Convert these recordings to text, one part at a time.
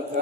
Allahumma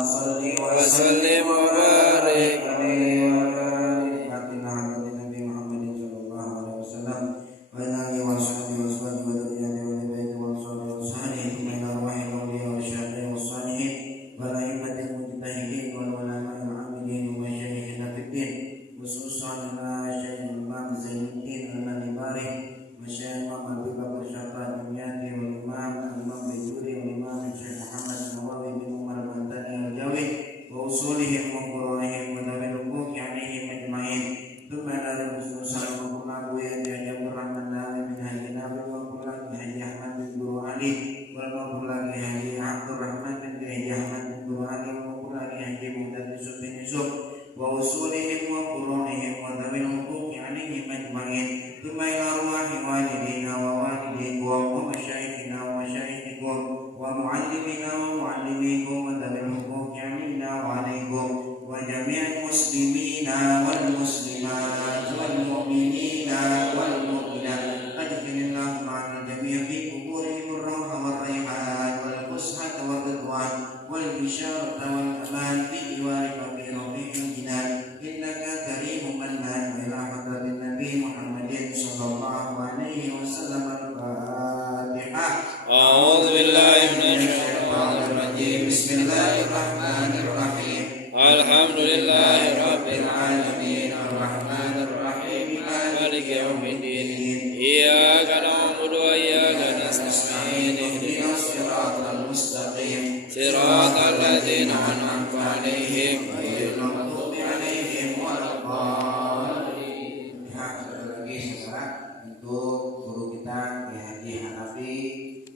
salli wa sallim wa barik alaihi wa ala alihi Nabi Muhammad sallallahu alaihi wasallam wa ala alihi wa sahbihi wa sallam wa dzurriyyatihi wa baitihi wa sahbihi min arwahil awliya wa syahadatin wa salihin wa la yummatil mujtahidin wal ulama'il 'amilin wa syaikhina fid din khususan ala Syekh Imam Zainuddin al-Nibari wa Syekh Muhammad bin Bakar Syafat Dumyati wal Imam Al-Imam Bajuri wal Imam Syekh Muhammad Nawawi bin Umar Mantani al-Jawi wa usulihim wa qura'ihim wa dawil hukum ya'nihim ajma'in thumma la khususan wa kumabu ya Jabir Rahman Nawawi bin Haji Nabi wa kulang Haji Ahmad bin Guru Ali wa kulang Haji Abdul Rahman bin Haji Ahmad bin Guru Ali wa kulang Haji Muhammad Yusuf bin Yusuf wa usulihim wa qura'ihim wa dawil hukum ya'nihim ajma'in thumma ila arwahi walidina wa walidikum wa masyayikhina wa masyayikhikum wa muallimina wa muallimikum wa dawil hukum ya'nina wa alaikum wa jami'al muslimina wal muslimat wal mu'minina wal mu'minat adkhilillahu ma'al jami' fi quburihim ar-rawha wal rayhan wal fushata wal ridwan wal bisyarata wal aman fi diwari babi rabbihim jinan innaka karimun mannan wa ila hadratin nabi Muhammadin sallallahu alaihi wasallam al-Fatihah. A'udzu billahi minasy syaithanir rajim. Bismillahirrahmanirrahim. Alhamdulillahi rabbil alamin arrahmanir rahim maliki yaumiddin iyyaka na'budu wa iyyaka nasta'in ihdinas siratal mustaqim siratal ladzina an'amta 'alaihim ghairil maghdubi 'alaihim waladdallin. Lagi saudara untuk guru kita Ki Haji Hanafi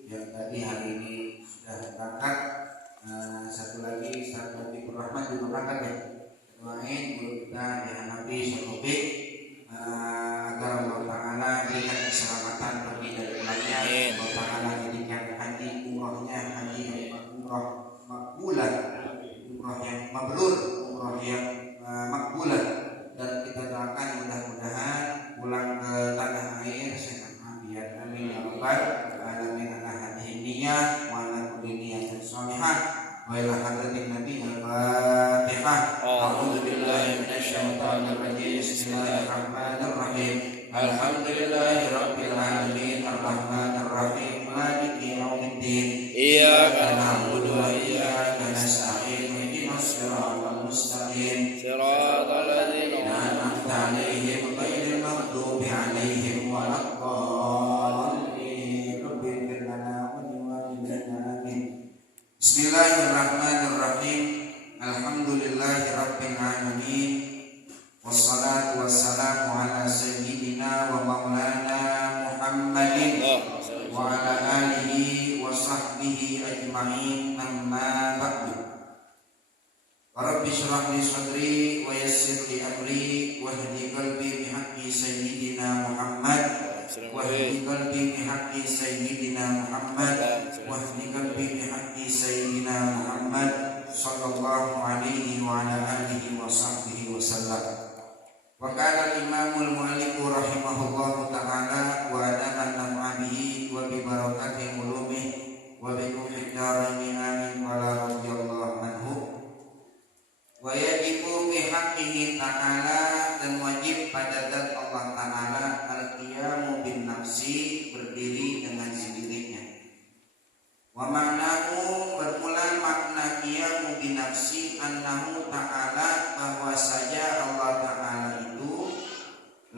yang tadi hari ini sudah berangkat. Satu lagi Ustaz Latifur Rahman juga berangkat ya. Doain guru kita Ki Hanafi Syekh agar Allah Ta'ala berikan keselamatan pergi dari pulangnya. Allah Ta'ala jadikan haji umrohnya haji umroh makbulan, umroh yang mabrur, umroh yang makbulan, dan kita doakan mudah-mudahan pulang ke tanah air sehat afiat. Amin ya rabbal alamin. Ala hadhihi niyyah wa ala kulli niyatin shalihah wa ila hadratin nabi al-Fatihah. A'udzu billahi minasy syaithanir rajim. Bismillahirrahmanirrahim. Alhamdulillahi rabbil alamin arrahmanir rahim maliki yaumiddin iyyaka na'budu wa iyyaka nasta'in ihdinas siratal mustaqim siratal ladzina an'amta 'alaihim ghairil maghdubi 'alaihim waladdallin. Rabbighfir lana wa liwalidayna amin. Bismillahirrahmanirrahim. Alhamdulillahi rabbil alamin. Wassalatu wassalamu ala sayyidina wa maulana Muhammadin wa ala alihi wa sahbihi ajma'in, amma ba'du. Rabbi shrah li sadri wa yassir li amri wahdi qalbi bihaqqi sayyidina Muhammad wahdi qalbi bihaqqi sayyidina Muhammad wahdi qalbi bihaqqi sayyidina Muhammad sallallahu alaihi wa ala alihi wa sahbihi wa sallam. Wa kana al-imamul mu'allifu rahimahullahu ta'ala wa adaman naf'abihi wa bi barakati ulumihi wa bi kufi daraini amin wa la radiyallahu anhu. Wa yajibu bi haqqihi ta'ala, dan wajib pada zat Allah Ta'ala al-qiyamu bin nafsi, berdiri dengan sendirinya. Wa maknahu, bermula makna qiyamu bin nafsi annahu ta'ala, bahwa saja Allah Ta'ala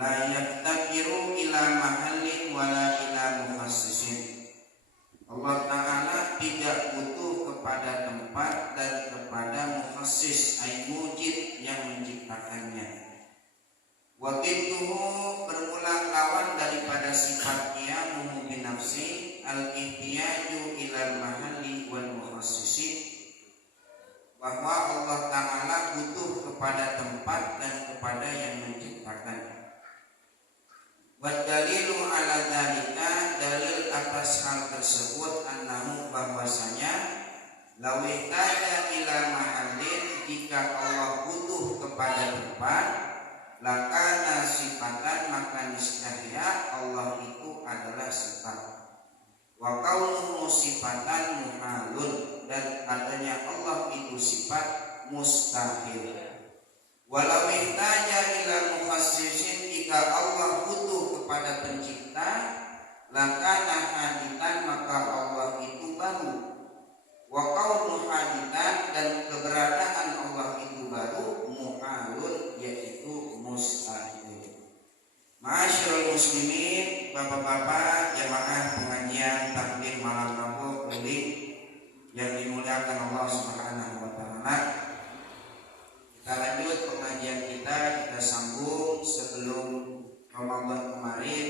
la yaftakiru ila mahallin wala ila mukhassisin. Allah Ta'ala tidak butuh kepada tempat dan kepada mukhassis, ay mujid, yang menciptakannya. Wa qidduhu, bermula lawan daripada sifat qiyamu bin nafsi al-ihtiyaju ila mahalli wal mukhassisi, bahwa Allah Ta'ala butuh kepada tempat dan kepada yang menciptakannya. Wa dalilu ala dzalika, dalil atas hal tersebut, annahu, bahwasanya lawihtada ila mahallin, jika Allah butuh kepada tempat, lakana sifatan, maka niscaya Allah itu adalah sifat. Wa kaunuhu sifatan muhalun, adanya Allah itu sifat mustahil. Walau ihtaja ila mukhassisin, jika Allah butuh kepada pencipta, lakana haditan, maka Allah itu baru. Wa kaunu haditan, dan keberadaan Allah itu baru, muhalun, yaitu mustahil. Ma'asyiral muslimin, bapak-bapak jamaah pengajian takbir malam Rabu keliling yang dimuliakan Allah Subhanahu wa taala. Kita lanjut pengajian kita sambung. Sebelum Ramadan kemarin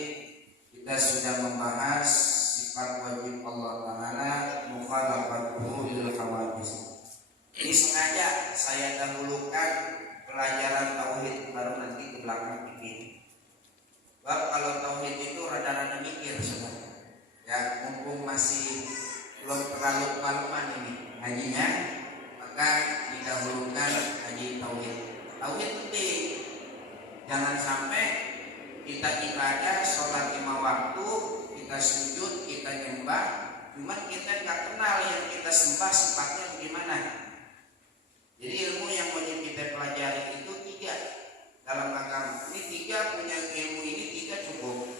kita sudah membahas sifat wajib Allah taala, mukhalafatuhu lil hawadits. Ini sengaja saya dahulukan pelajaran tauhid, baru nanti ke belakang fikih. Bab kalau tauhid itu rada-rada mikir sebenarnya. Ya, mumpung masih belum terlalu maluman ini hajinya, maka didahulukan haji tauhid. Tauhid penting. Jangan sampai kita ibadah sholat 5 waktu, kita sujud, kita nyembah, cuman kita nggak kenal yang kita sembah sifatnya bagaimana. Jadi ilmu yang wajib kita pelajari itu 3 dalam agama. Ini 3, punya ilmu ini 3 cukup.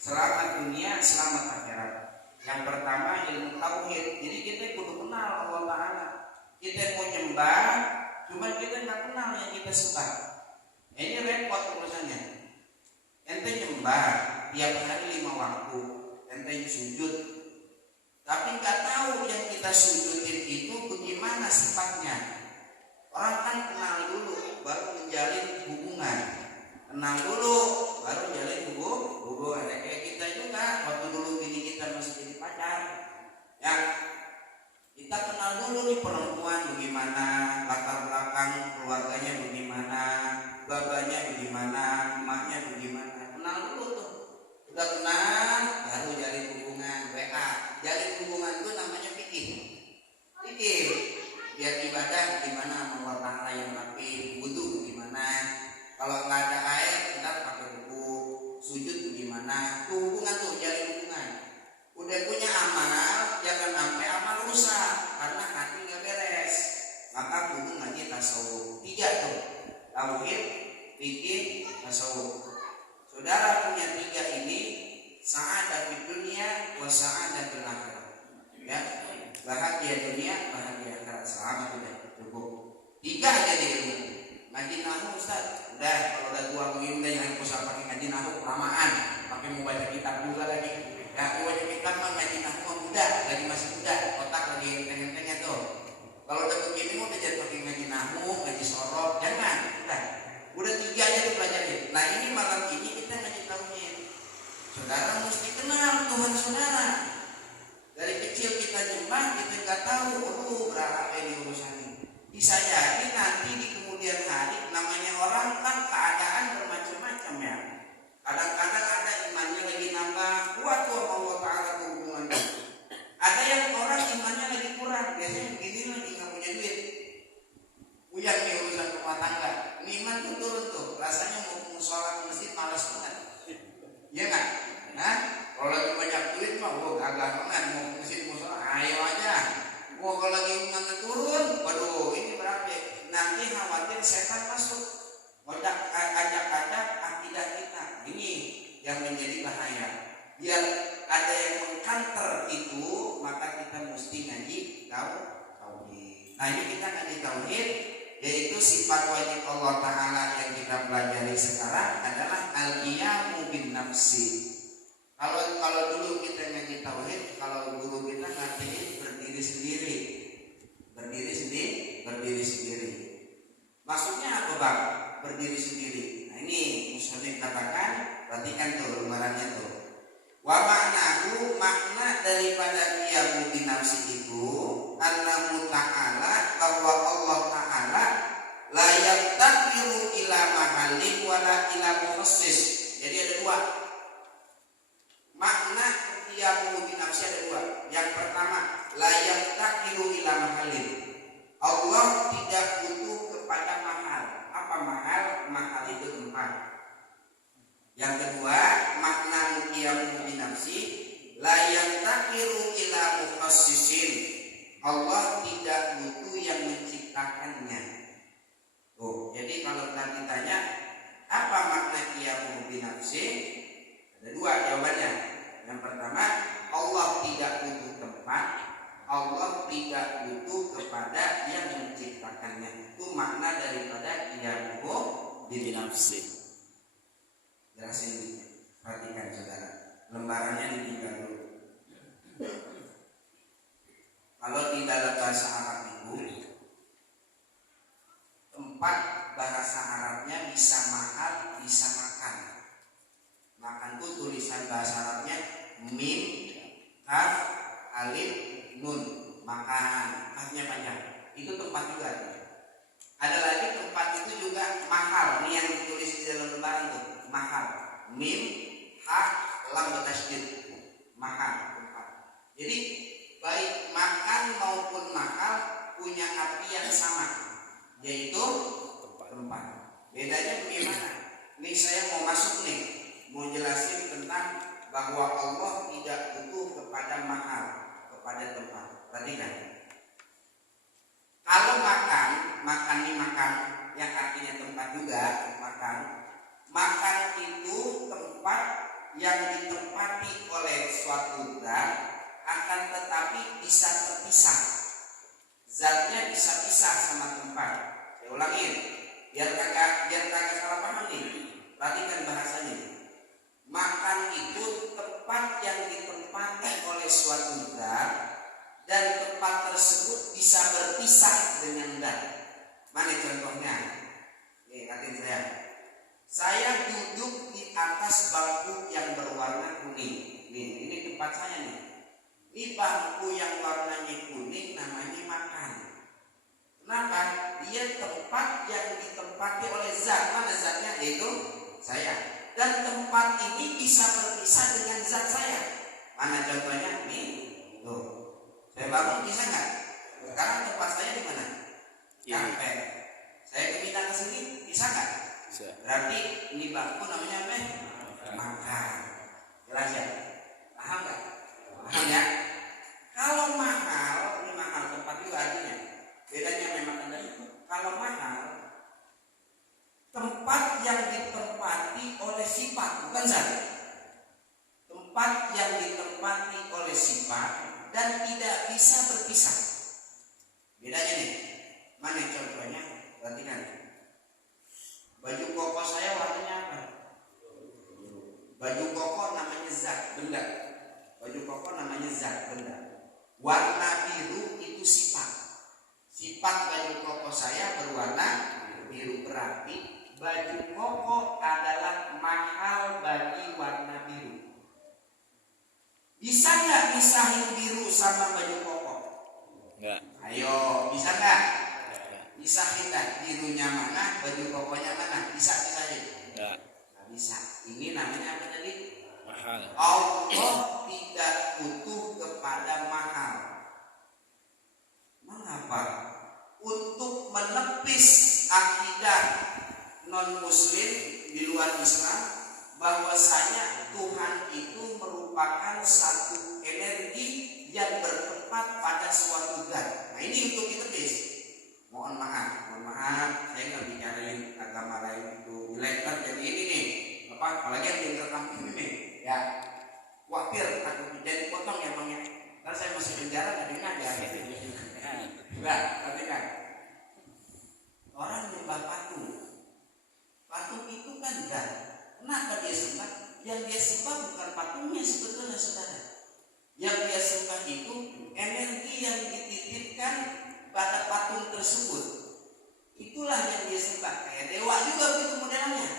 Selamat dunia, selamat akhirat. Yang pertama ilmu tauhid. Jadi kita kudu kenal Allah Ta'ala. Kita mau nyembah, cuma kita nggak kenal yang kita sembah. Ini repot urusannya. Ente nyembah tiap hari 5 waktu, ente sujud, tapi nggak tahu yang kita sujudin itu bagaimana sifatnya. Orang kan kenal dulu, baru menjalin hubungan. Kenal dulu, baru jalin hubungan. Kayak kita juga, waktu dulu gini kita masih jadi pacar. Ya, kita kenal dulu nih perempuan bagaimana, latar belakang keluarganya bagaimana, babanya bagaimana, emaknya bagaimana. Kenal dulu tuh. Udah kenal, baru jalin hubungan, WA. Jalin hubungan itu namanya fikih. Fikih. Biar ibadah gimana, Allah Ta'ala yang rapi, wudu gimana. Kalau nggak ada air, kita pakai buku. Sujud gimana. Tuh hubungan tuh, jalin hubungan. Udah punya amal, jangan sampai amal rusak karena hati nggak beres. Maka kudu ngaji tasawuf. 3 tuh, tauhid, fikih, tasawuf. Saudara punya 3 ini, sa'adah di dunia, wa sa'adah di akhirat. Ya, bahagia dunia, bahagia akhirat. Selamat udah cukup. 3 aja deh ilmu. Ngaji nahu Ustaz. Udah, kalau udah tua begini udah jangan usah pakai ngaji nahu kelamaan. Pakai mau baca kitab juga lagi. Ya, mau baca kitab mah ngaji nahu mah muda, lagi masih muda, otak lagi tengah-tengah tuh. Kalau udah begini mau udah jadi pakai ngaji nahu, ngaji sorot, jangan. Udah 3 aja tuh pelajarin. Nah, ini malam ini kita ngaji tauhid. Saudara mesti kenal Tuhan saudara. Dari kecil kita nyembah, kita nggak tahu, berapa ini urusannya. Bisa jadi nanti di kemudian hari, namanya orang kan keadaan bermacam-macam ya. Kadang-kadang ada imannya lagi nambah, kuat tuh Allah Ta'ala hubungannya. Ada yang orang imannya lagi kurang, biasanya begini lagi nggak punya duit. Uyang nih urusan rumah tangga, ini iman tuh turun tuh, rasanya mau sholat ke masjid malas banget. Iya nggak? Nah, kalau lagi banyak duit mah, gagah banget mau ke masjid mau sholat, ayo aja. Kalau lagi iman turun, waduh ini berapa? Nanti khawatir setan masuk, ajak-ajak akidah kita. Ini yang menjadi bahaya. Biar ada yang mengkanter itu, maka kita mesti ngaji tauhid. Nah, ini kita ngaji tauhid, yaitu sifat wajib Allah Ta'ala yang kita pelajari sekarang adalah al-qiyamu bin nafsi. Kalau dulu kita ngaji tauhid, kalau guru kita ngertiin berdiri sendiri. Maksudnya apa Bang? Berdiri sendiri. Nah, ini muslim katakan, perhatikan tuh lembarannya tuh. Wa maknahu, makna daripada qiyamu bin nafsi itu annahu ta'ala, bahwa Allah Ta'ala la yaktakiru ila mahallin wala ila mukhassis. Jadi ada 2 makna qiyamu bin nafsi, ada 2. Yang pertama, la yaktakiru ila mahallin. Allah tidak butuh kepada mahal. Apa mahal? Mahal itu tempat. Yang kedua, makna qiyamu bin nafsi la yaktakiru ila mukhassisin. Allah tidak butuh yang menciptakannya. Tuh, jadi kalau tadi tanya apa makna qiyamuhu binafsi? Ada dua jawabannya. Yang pertama, Allah tidak butuh tempat, Allah tidak butuh kepada yang menciptakannya. Itu makna daripada qiyamuhu binafsi. Jelasin dulu. Perhatikan saudara. Lembarannya ditinggal dulu. Kalau di dalam bahasa Arab itu tempat bahasa Arabnya bisa mahal, bisa makan. Makan itu tulisan bahasa Arabnya mim, kaf, alif, nun. Makan, kafnya panjang. Itu tempat juga. Ada lagi tempat itu juga mahal. Ini yang ditulis di dalam lembaran itu mahal. Mim, ha, lam bertasydid. Mahal tempat. Jadi baik makan maupun mahal punya arti yang sama, yaitu tempat. Bedanya bagaimana? Nih saya mau masuk nih, mau jelasin tentang bahwa Allah tidak butuh kepada mahal, kepada tempat. Perhatikan. Kalau makan nih makan, yang artinya tempat juga makan. Makan itu tempat yang ditempati oleh suatu zat, akan tetapi bisa terpisah. Zatnya bisa pisah sama tempat. Saya ulangin, biar kagak salah paham nih. Perhatikan bahasanya. Makan itu tempat yang ditempati oleh suatu zat, dan tempat tersebut bisa berpisah dengan zat. Mana contohnya? Nih, lihatin saya. Saya duduk di atas bangku yang berwarna kuning. Nih, ini tempat saya nih. Di bangku yang warnanya kuning namanya makan. Kenapa? Dia tempat yang ditempati oleh zat. Mana zatnya? Yaitu saya. Dan tempat ini bisa berpisah dengan zat saya. Mana contohnya? Nih, tuh. Saya bangun bisa nggak? Sekarang tempat saya di mana? Karpet. Saya kepindah ke sini bisa nggak? Bisa. Berarti ini bangku namanya apa? Makan. Jelas ya? Paham nggak? Paham ya? Kalau mahal, ini mahal tempat juga artinya. Bedanya memang ada itu. Kalau mahal, tempat yang ditempati oleh sifat, bukan zat. Tempat yang ditempati oleh sifat dan tidak bisa berpisah. Bedanya nih. Mana contohnya? Perhatikan. Baju koko saya warnanya apa? Baju koko namanya zat, benda. Baju koko namanya zat, benda. Warna biru itu sifat. Sifat baju koko saya berwarna biru, berarti baju koko adalah mahal bagi warna biru. Bisa nggak pisahin biru sama baju koko? Enggak. Ayo, bisa nggak? Pisahin nggak? Birunya mana, baju kokonya mana? Bisa pisahin? Enggak. Nggak bisa. Ini namanya apa tadi? Mahal. Allah tidak butuh kepada mahal. Mengapa? Untuk menepis akidah non-muslim di luar Islam bahwasanya Tuhan itu merupakan satu energi yang bertempat pada suatu zat. Nah, ini untuk ditepis. Mohon maaf, saya nggak bicarain agama lain itu jelek jadi ini nih. Apalagi yang direkam ini nih, ya. Khawatir takut jadi potong ya bang ya. Ntar saya masih penjara nggak dengar ya. Enggak, perhatikan. Orang nyembah patung. Patung itu kan zat. Kenapa dia sembah? Yang dia sembah bukan patungnya sebetulnya saudara. Yang dia sembah itu energi yang dititipkan pada patung tersebut. Itulah yang dia sembah. Kayak dewa juga begitu modelnya.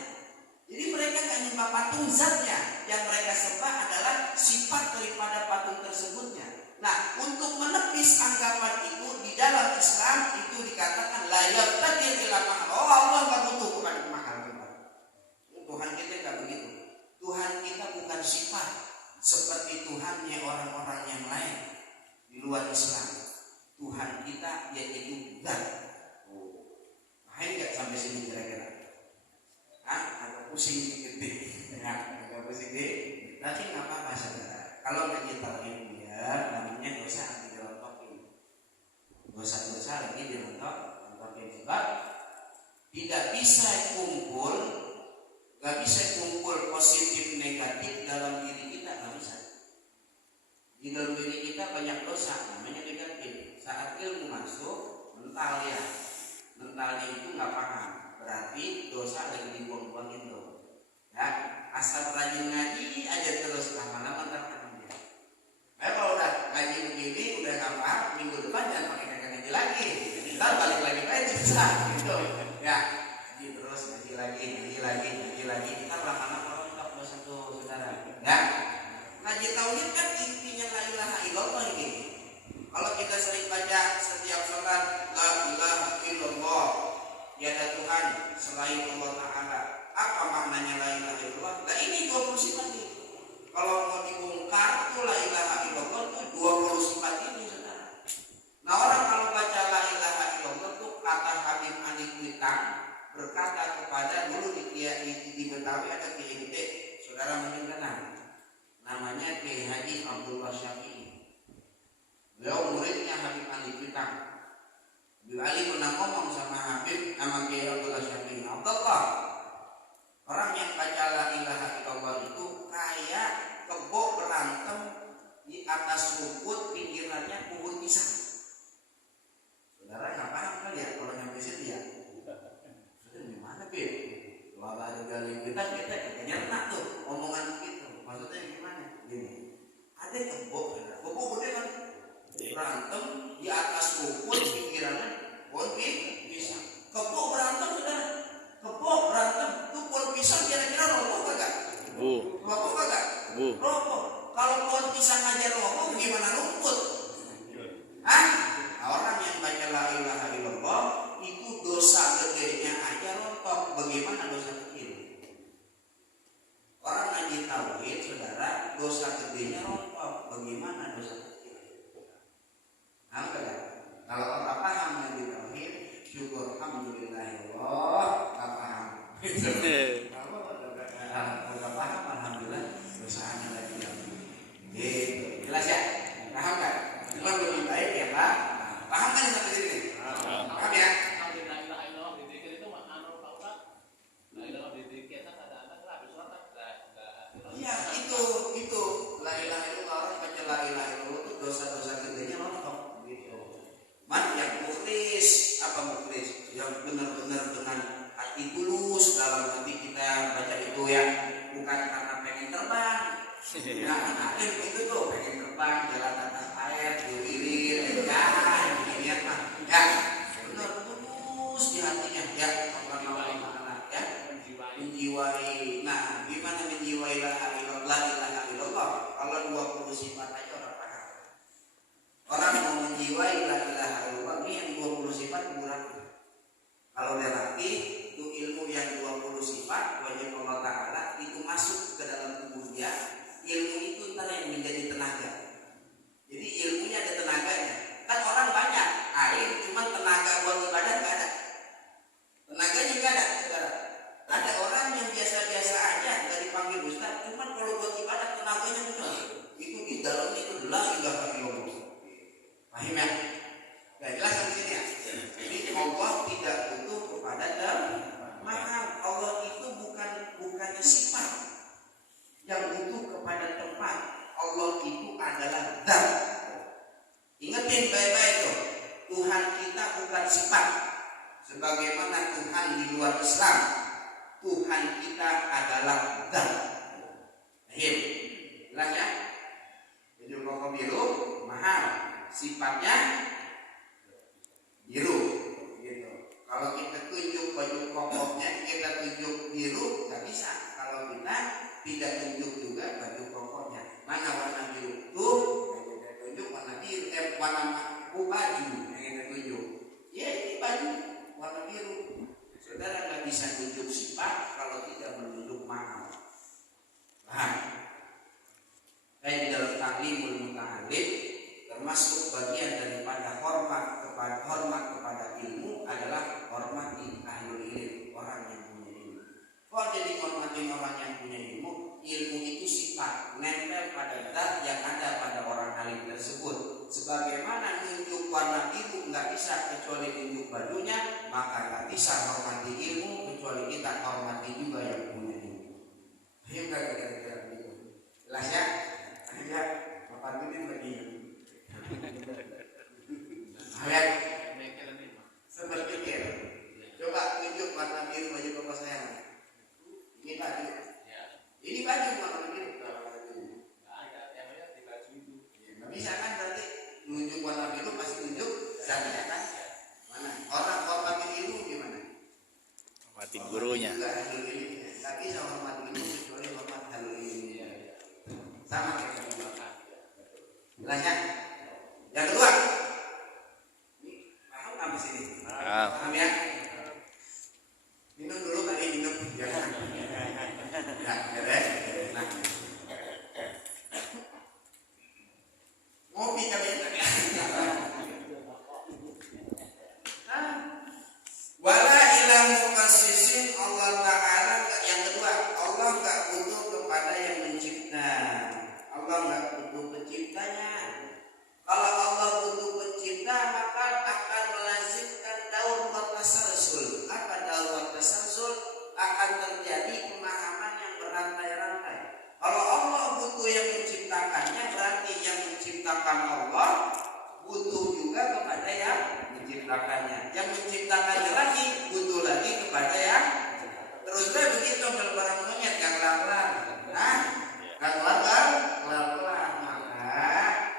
Jadi mereka nggak nyembah patung zatnya. Yang mereka sembah adalah sifat daripada patung tersebutnya. Nah, untuk menepis anggapan itu di dalam Islam itu dikatakan la yaqtadir ila mahal. Oh, Allah nggak butuh kepada mahal. Tuhan kita nggak begitu. Tuhan kita bukan sifat seperti Tuhannya orang-orang yang lain di luar Islam. Tuhan kita yaitu zat. Paham nggak sampai sini kira-kira? Agak pusing dikit deh. Agak pusing deh. Tapi nggak apa-apa saudara. Kalau ngaji tauhid ya namanya dosa anti gelontokin. nggak bisa kumpul positif negatif dalam diri kita, nggak bisa. Di dalam diri kita banyak dosa, namanya negatif. Saat ilmu masuk, mentalnya itu nggak paham, berarti dosa lagi dibuang-buangin tuh. Ya, asal rajin ngaji aja terus lama-lama terpaham dia. Kalau udah ngaji begini udah nggak paham, minggu depan jangan pakai ngaji lagi, ntar balik lagi aja susah gitu. Ya, ngaji terus ngaji lagi, ntar lama-lama rontok dosa tuh saudara. Ya, ngaji tauhid kan intinya la ilaha illallah ini. Kalau kita sering baca setiap sholat la ilaha illallah, tiada Tuhan selain Allah Ta'ala. Apa maknanya la ilaha illallah? Nah ini 20 sifat nih. Kalau mau dibongkar tuh la ilaha illallah tuh 20 sifat ini saudara. Nah orang kalau baca la ilaha illallah tuh kata Habib Anik Witang berkata kepada dulu di Betawi ada Kiai Gede, saudara mungkin kenal. Namanya Kiai Haji Abdullah Syafi'i. Beliau muridnya Habib Anik Witang. Habib Ali pernah ngomong sama Kiai Abdullah Syafi'i, Abdullah, orang yang baca la ilaha illallah itu kayak kebo berantem di atas rumput, pinggirannya pohon pisang. Saudara nggak paham kali ya kalau nyampe situ ya? Sudah gimana Bib? Kalau ada gali kita nyernak tuh omongan begitu. Maksudnya gimana? Gini, ada kebo gede kan? Berantem di atas rumput, pinggirannya pohon pisang. Kebo berantem saudara. Kebo berantem tuh pohon pisang kira-kira roboh kagak? Roboh kagak? Roboh. Kalau pohon pisang aja roboh, gimana rumput? Hah? Orang yang baca la ilaha illallah itu dosa gedenya aja rontok. Bagaimana dosa kecil? Orang ngaji tauhid saudara, dosa gedenya rontok. Bagaimana dosa kecil? Nah, kalau orang paham ngaji tauhid, syukur alhamdulillahillah, tak paham. Kalau paham alhamdulillah dosanya lagi. Gitu. Jelas ya? Paham kan? Cuma lebih baik ya Pak. Paham kan sampai sini? Paham ya? Iya itu la ilaha illallah, orang baca la ilaha illallah itu dosa-dosa gedenya rontok gitu. Man yang mukhlis, apa mukhlis? Yang benar-benar dengan hati tulus dalam hati kita baca itu ya, bukan karena pengen terbang. Nah, ada itu tuh pengen terbang jalan atas air, diilir, ya, benar tulus di hatinya ya, Allah ya, menjiwai. Nah, gimana menjiwai la ilaha illallah? Kalau 20 sifat aja orang paham. Orang mau menjiwai la ilaha illallah ini yang 20 sifat kurang. Kalau dia latih itu ilmu yang 20 sifat wajib Allah Ta'ala itu masuk ke dalam tubuh dia. Ilmu itu ntar yang menjadi tenaga. Jadi ilmunya ada tenaganya. Kan orang banyak air, cuma tenaga buat ibadah nggak ada. Tenaganya nggak ada, saudara. Ada orang yang biasa-biasa aja nggak dipanggil ustaz, cuma kalau buat ibadah tenaganya udah. Itu di dalamnya itu la ilaha illallah. Paham ya? Nah, jelas di sini ya. Jadi Allah tidak butuh kepada mahal. Allah itu bukannya sifat yang butuh kepada tempat. Allah itu adalah zat. Ingatin baik-baik tuh. Tuhan kita bukan sifat. Sebagaimana Tuhan di luar Islam, Tuhan kita adalah zat. Paham? Jelas ya? Jadi rokok biru mahal, sifatnya biru. Gitu. Kalau kita tunjuk baju kokohnya, kita tunjuk biru, nggak bisa. Kalau kita tidak tunjuk juga baju kokohnya, mana warna biru? Tuh, yang kita tunjuk warna biru. Warna baju yang kita tunjuk. Ya ini baju warna biru. Saudara nggak bisa tunjuk sifat kalau tidak menunjuk mahal. Paham? Kayak di dalam taklimul muta'allim termasuk bagian daripada hormat kepada ilmu adalah hormati ahlul ilm, orang yang punya ilmu. Kok jadi hormati orang yang punya ilmu? Ilmu itu sifat nempel pada zat yang ada pada orang alim tersebut. Sebagaimana nunjuk warna biru nggak bisa kecuali nunjuk bajunya, maka nggak bisa hormati ilmu kecuali kita hormati juga yang punya ini. Ayo kira-kira begitu. Jelas ya? Ayo, Bapak Dudin bagi. Ayo, seperti coba tunjuk warna biru baju bapak saya. Ini baju. Ini baju warna biru. Nggak bisa kan berarti nunjuk warna biru pasti nunjuk zatnya kan? Mana? Orang hormatin ilmu gimana? Hormatin gurunya. Nggak bisa hormat ilmu kecuali hormat halul ilmu. Sama kayak belakang. Jelas ya? Yang kedua, ini paham nggak di sini? Paham ya? Minum dulu tadi minum. Ya. Nah, beres. Nah. Ngopi kalian ya. Wala ilamu kasisin Allah Ta'ala. Yang kedua, Allah nggak butuh kepada yang mencipta. Allah nggak butuh penciptanya. Kalau Allah butuh pencipta, maka akan melazimkan daur watasalsul. Apa daur watasalsul? Akan terjadi pemahaman yang berantai-rantai. Kalau Allah butuh yang menciptakannya, berarti yang menciptakan Allah butuh juga kepada yang menciptakannya. Yang menciptakannya lagi butuh lagi kepada yang terus begitu barang monyet yang pelan-pelan. Nah, kan pelan-pelan. Maka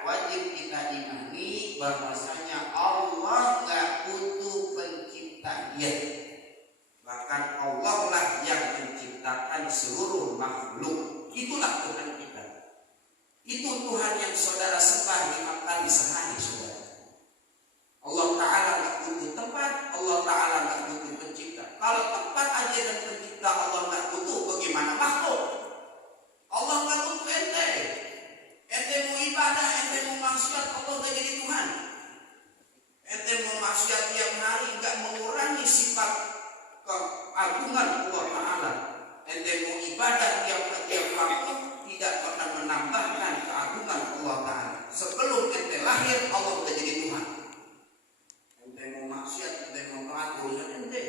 wajib kita imani bahwasanya Allah nggak butuh pencipta dia. Bahkan Allah lah yang menciptakan seluruh makhluk. Itulah Tuhan kita. Itu Tuhan yang saudara sembah 5 kali sehari, saudara. Allah Ta'ala nggak butuh tempat, Allah Ta'ala nggak butuh pencipta. Kalau tempat aja dan pencipta Allah nggak butuh, bagaimana makhluk? Allah nggak butuh ente. Ente mau ibadah, ente mau maksiat, Allah nggak jadi Tuhan. Ente mau maksiat tiap hari nggak mengurangi sifat keagungan Allah Ta'ala. Ente mau ibadah tiap waktu tidak pernah menambahkan keagungan Allah Ta'ala. Sebelum ente lahir Allah udah jadi Tuhan. Ente mau maksiat, ente mau taat urusan ente.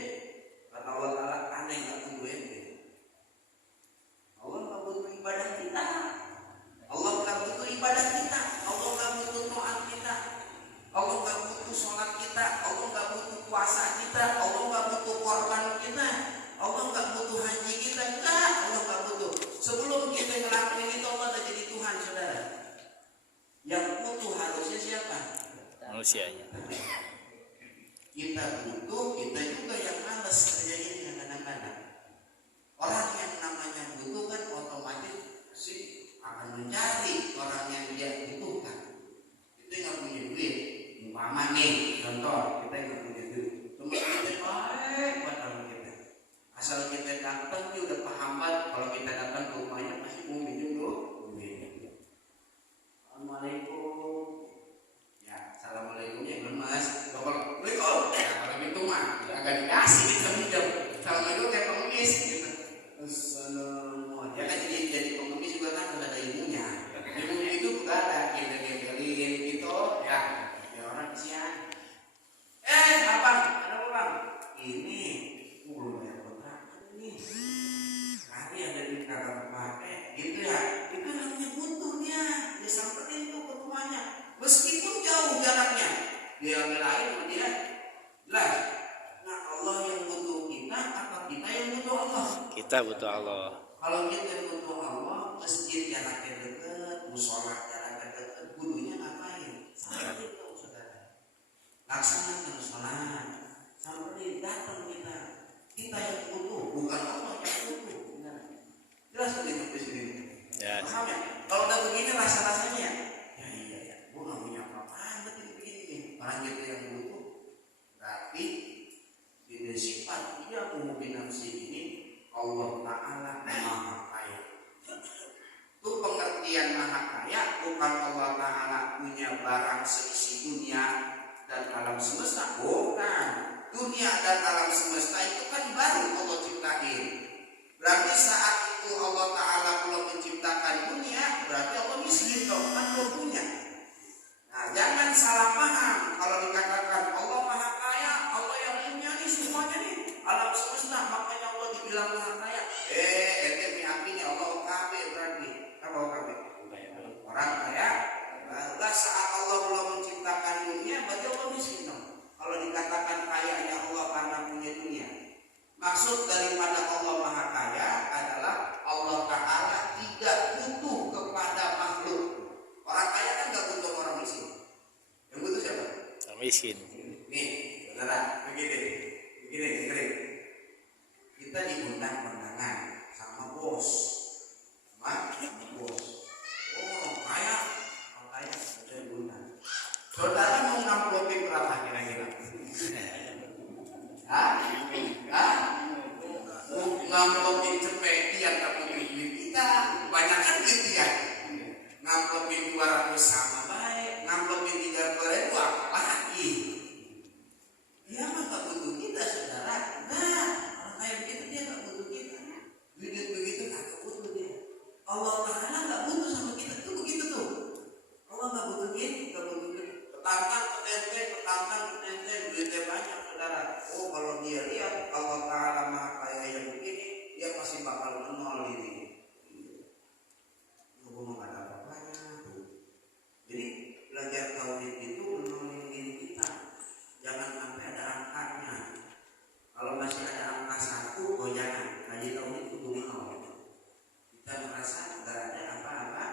Kata Allah Ta'ala, aneh nggak butuh ente. Allah nggak butuh ibadah kita. Allah nggak butuh ibadah kita. Allah nggak butuh doa kita. Allah nggak butuh sholat kita. Allah nggak butuh puasa kita. Allah nggak butuh korban kita. Allah nggak butuh haji kita. Enggak, Allah nggak butuh. Sebelum kita ngelakuin itu Allah udah jadi Tuhan, saudara. Yang butuh harusnya siapa? Manusianya. Kita butuh, kita juga yang malas kerjainnya kadang-kadang. Orang yang namanya butuh kan otomatis sih akan mencari orang yang dia butuhkan. Kita nggak punya duit, umpama nih contoh kita nggak punya duit, teman kita baik buat orang kita. Asal kita datang dia udah paham banget. Kalau kita datang ke rumahnya masih mau minum dulu. Assalamualaikum. Ya, assalamualaikumnya lemas. Waalaikumsalam. Ya, kalau itu mah agak dikasih kita minum. Assalamualaikum kayak pengemis. Assalamualaikum. Ya kan jadi pengemis juga kan udah ada ilmunya. Ilmunya itu juga ada kita gembelin gitu. Ya orang kesian. Abang, ada apa bang? Ini belum bayar kontrakan ini. Nanti ada di kakak pakai gitu ya. Itu namanya butuh dia. Dia samperin tuh ke rumahnya. Meskipun jauh jaraknya, dia belain sama dia. Jelas. Nah Allah yang butuh kita, apa kita yang butuh Allah? Kita butuh Allah. Kalau kita butuh Allah, masjid jaraknya dekat, musola jaraknya dekat, butuhnya ngapain? Samperin tuh saudara. Laksanakan sholat. Samperin datang kita. Kita yang butuh, bukan Allah yang butuh. Jelas tadi sampai sini. Ya. Paham ya? Kalau udah begini rasa-rasanya, ya iya, gue nggak punya apa-apaan begini. Orang kita yang butuh, berarti tidak sifat dia mungkin nafsi ini Allah Ta'ala Maha Kaya. Itu pengertian Maha Kaya, bukan Allah Ta'ala punya barang seisi dunia dan alam semesta, bukan. Dunia dan alam semesta itu kan baru Allah ciptain. Berarti saat itu Allah Ta'ala belum menciptakan dunia, berarti Allah miskin dong, kan belum punya. Nah jangan salah paham kalau dikatakan Allah Maha Kaya, Allah yang punya nih semuanya nih alam semesta, makanya Allah maksud daripada Allah Maha Kaya adalah Allah Ta'ala tidak butuh kepada makhluk. Orang kaya kan gak butuh orang miskin. Yang butuh siapa? Orang miskin. Nih, saudara, begini. Kita diundang undangan sama bos. Sama bos. Oh, kaya. Orang kaya, kita diundang. Saudara mau ngamplopin berapa kira-kira? Ngamplopin cepet yang ngamplopin duit kita banyak kan gitu ya. Ngamplopin 200 sama baik, ngamplopin 30.000 apa lagi? Dia mah gak butuh kita saudara. Nah, orang kaya begitu dia gak butuh kita. Duit begitu gak butuh dia. Allah Ta'ala gak butuh sama kita tuh begitu tuh. Allah gak butuh kita, gak butuh kita. Petantang, duitnya banyak saudara. Oh kalau dia lihat Allah Ta'ala Maha Kaya yang begini, dia pasti bakal menol ini. Ngomong ada apa-apanya tuh. Jadi belajar tauhid itu menolongin diri kita. Jangan sampai ada angkanya. Kalau masih ada angka 1, oh jangan. Ngaji tauhid itu nol. Kita merasa nggak ada apa-apa.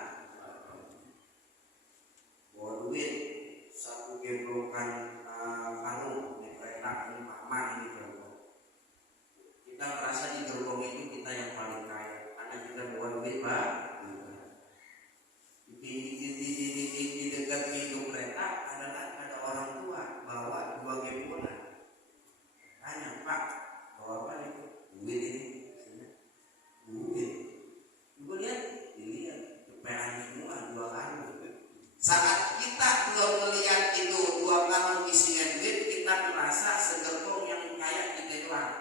Bawa duit 1 gebrokan karung di kereta umpama ini gerbong. Kita merasa di gerbong itu kita yang paling kaya karena kita bawa duit Pak. Di dekat pintu kereta ada orang tua bawa 2 gembolan. Tanya Pak, bawa apa itu? Duit ini. Duit. Ibu lihat, dilihat cepetan semua 2 karung. Saat kita belum melihat itu 2 karung isinya duit, kita merasa segerbong yang kaya kita hilang.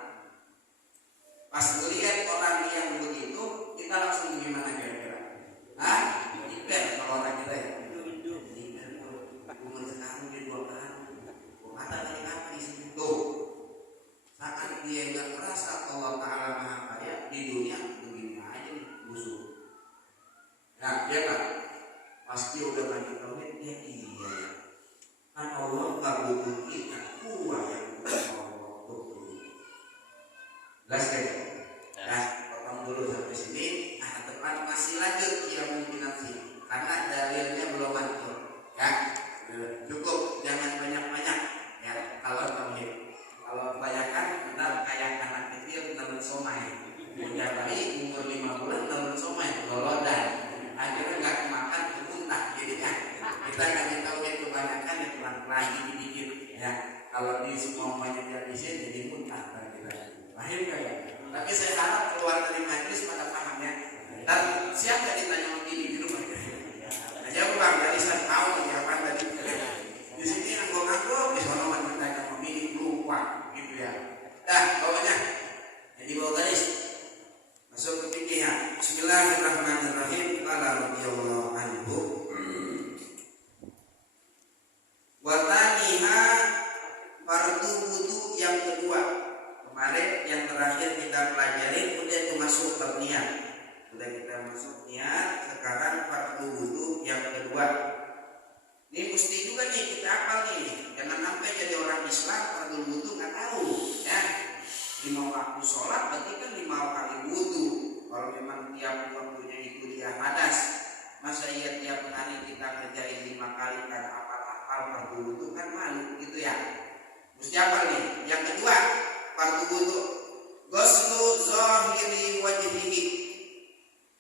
Pas melihat orang yang begitu, kita langsung gimana kira-kira? Iper kalau orang kita ya. Iper tuh, gue sekarang di 2 karung. Gue kata kali apa di sini tuh? Saat dia nggak merasa Allah Ta'ala Maha Kaya di dunia, begini aja nih musuh. Nah, dia kan pasti udah banyak tauhid dia iya. Kan Allah nggak butuh kita, gua yang butuh Allah butuh. Jelas kan? Nah, potong dulu sampai sini. Nah, depan masih lanjut yang mungkin nanti karena dalilnya belum mantul. Ya, cukup jangan banyak-banyak. Ya, kalau tauhid. Kalau kebanyakan benar kayak anak kecil nelen somai. Udah bayi umur 5 bulan nelen somai, lolodan. Akhirnya nggak makan muntah jadinya. Kita kasih tahu dia kebanyakan ya pelan-pelan dikit-dikit ya. Kalau di semua banyak dihabisin jadi muntah kan kita. Lahir kayak. Tapi saya harap keluar dari majlis pada paham ya. Dan siapa ditanya mau pilih di rumah? Aja pulang dari saya tahu siapa tadi. Di sini anggo-anggo di sana man ditanya mau pilih lupa gitu ya. Dah bawahnya. Jadi bawa garis. Masuk ke fikih ya. Bismillahirrahmanirrahim. Qala radhiyallahu anhu. Wa taniha fardu wudu yang kedua. Kemarin yang terakhir kita pelajari udah itu masuk bab niat. Udah kita masuk niat, sekarang fardu wudu yang kedua. Ini mesti juga nih kita hafal nih. Jangan sampai jadi orang Islam fardu wudu enggak tahu ya. 5 waktu sholat berarti kan 5 kali wudu. Kalau memang tiap waktunya itu dia hadas, masa iya tiap hari kita kerjain 5 kali kan hafal fardu wudu kan malu gitu ya. Mesti apa nih? Yang kedua fardu wudu ghuslu zahiri wajhihi,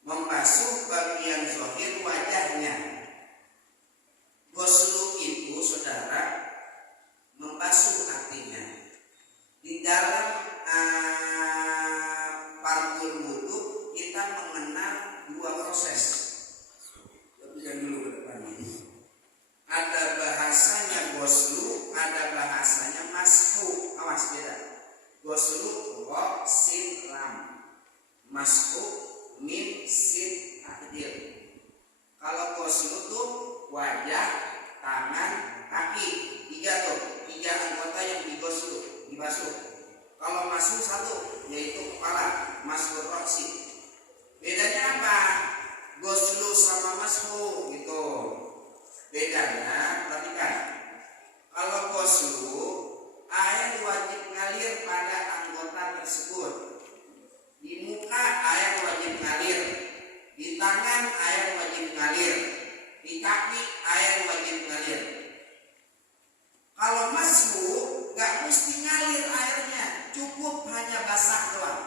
membasuh bagian zahir wajahnya. Ghuslu itu saudara membasuh artinya di dalam fardu wudu kita mengenal 2 proses. Lihat dulu ke depan ini. Ada bahasanya ghuslu, ada bahasanya mashu. Awas beda. Ghuslu wa sin lam. Mashu mim sin takdir. Kalau ghuslu tuh wajah, tangan, kaki. 3 tuh, 3 anggota yang digoslu, dibasuh. Kalau masuk 1 yaitu kepala, masuk roksi. Bedanya apa? Goslu sama masuk gitu. Bedanya, perhatikan. Kalau goslu, air wajib ngalir pada anggota tersebut. Kalau masuk nggak mesti ngalir airnya, cukup hanya basah doang.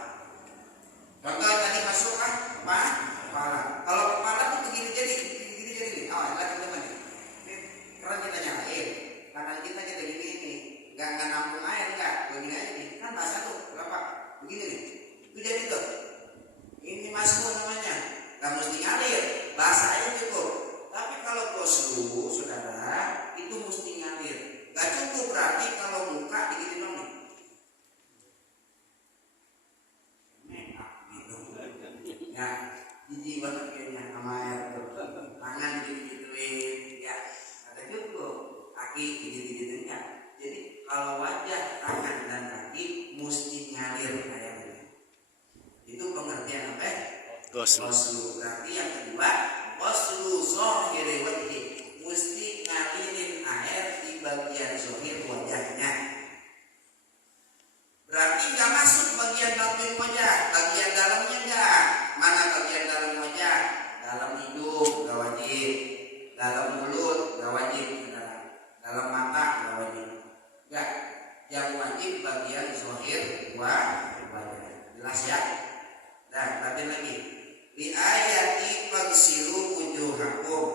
Contoh tadi masuk kan, kepala. Kalau kepala tuh begini jadi nih. Oh, lihat teman-teman. Ini keran kita nyalain, kanan kita gini. Nggak nampung air nggak, begini aja nih. Kan basah tuh, berapa? Begini nih. Itu jadi tuh. Ini masuk namanya. Nggak mesti ngalir, basah aja cukup. Tapi kalau poslu, saudara, itu mesti ngalir. Nggak cukup berarti kalau muka digini dong nih. Ya, jijik banget kayaknya sama air tuh. Tangan digituin, ya. Ada cukup. Kaki digituin ya. Jadi kalau wajah, tangan dan kaki mesti ngalir airnya. Itu pengertian apa? Ghusl. Berarti yang kedua, ghuslu zahiri wajhi, mesti ngalirin air di bagian zahir wajahnya. Berarti nggak masuk bagian batin wajah, bagian dalamnya enggak. Mana bagian dalam wajah? Dalam hidung nggak wajib, dalam mulut nggak wajib, dalam mata nggak wajib. Enggak, yang wajib bagian zahir wajah. Jelas ya? Dan batin lagi. Di ayati fagsilu wujuhakum,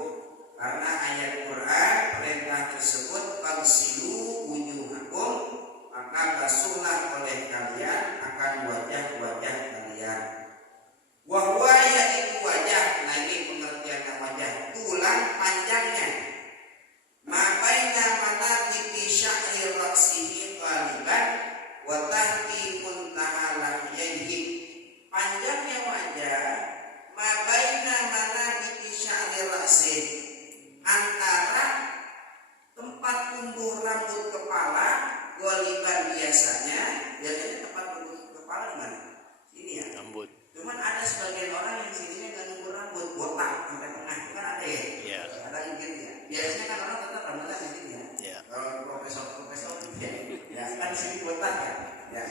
karena ayat Quran perintah tersebut fagsilu wujuhakum, maka basuhlah oleh kalian akan wajah-wajah kalian. Wahwa yaitu wajah, nah ini pengertian wajah, tulang panjangnya. Mabaina manatiki sya'ri ra'sihi qaliban wa tahti muntaha lahyaihi. Panjangnya wajah mabaina manatiki sya'ri ra'sihi, antara tempat tumbuh rambut kepala. Goliban biasanya tempat tumbuh kepala di mana? Sini ya. Rambut. Cuman ada sebagian orang yang sininya nggak tumbuh rambut, botak sampai tengah, kan ada ya? Iya. Ada yang gitu ya. Biasanya kan orang tetap rambutnya di sini ya. Iya. Kalau profesor ya kan di sini botak ya. Ya.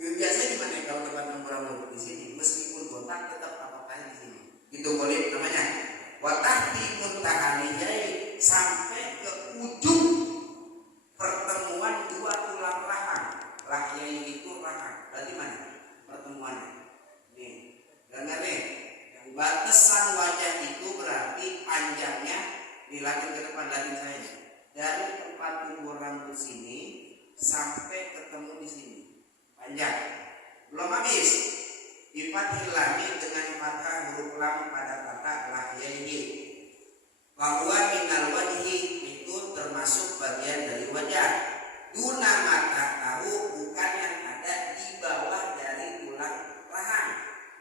Biasanya di mana kalau tempat tumbuh rambut? Di sini. Meskipun botak tetap apa-apa di sini. Itu golib namanya. Watahti muntahani, jadi sampai ke ujung pertemuan dua tulang rahang. Lahyai itu rahang. Berarti mana pertemuannya? Nih, dengar nih. Batasan wajah itu berarti panjangnya, dilatih ke depan lagi saya. Dari tempat tumbuh rambut sini sampai ketemu di sini. Panjang. Belum habis. Difathil langit dengan fathah huruf lam pada kata lahyaihi. Bahwa minal wajhi itu termasuk bagian dari wajah. Duna mata tahu, bukan yang ada di bawah dari tulang rahang.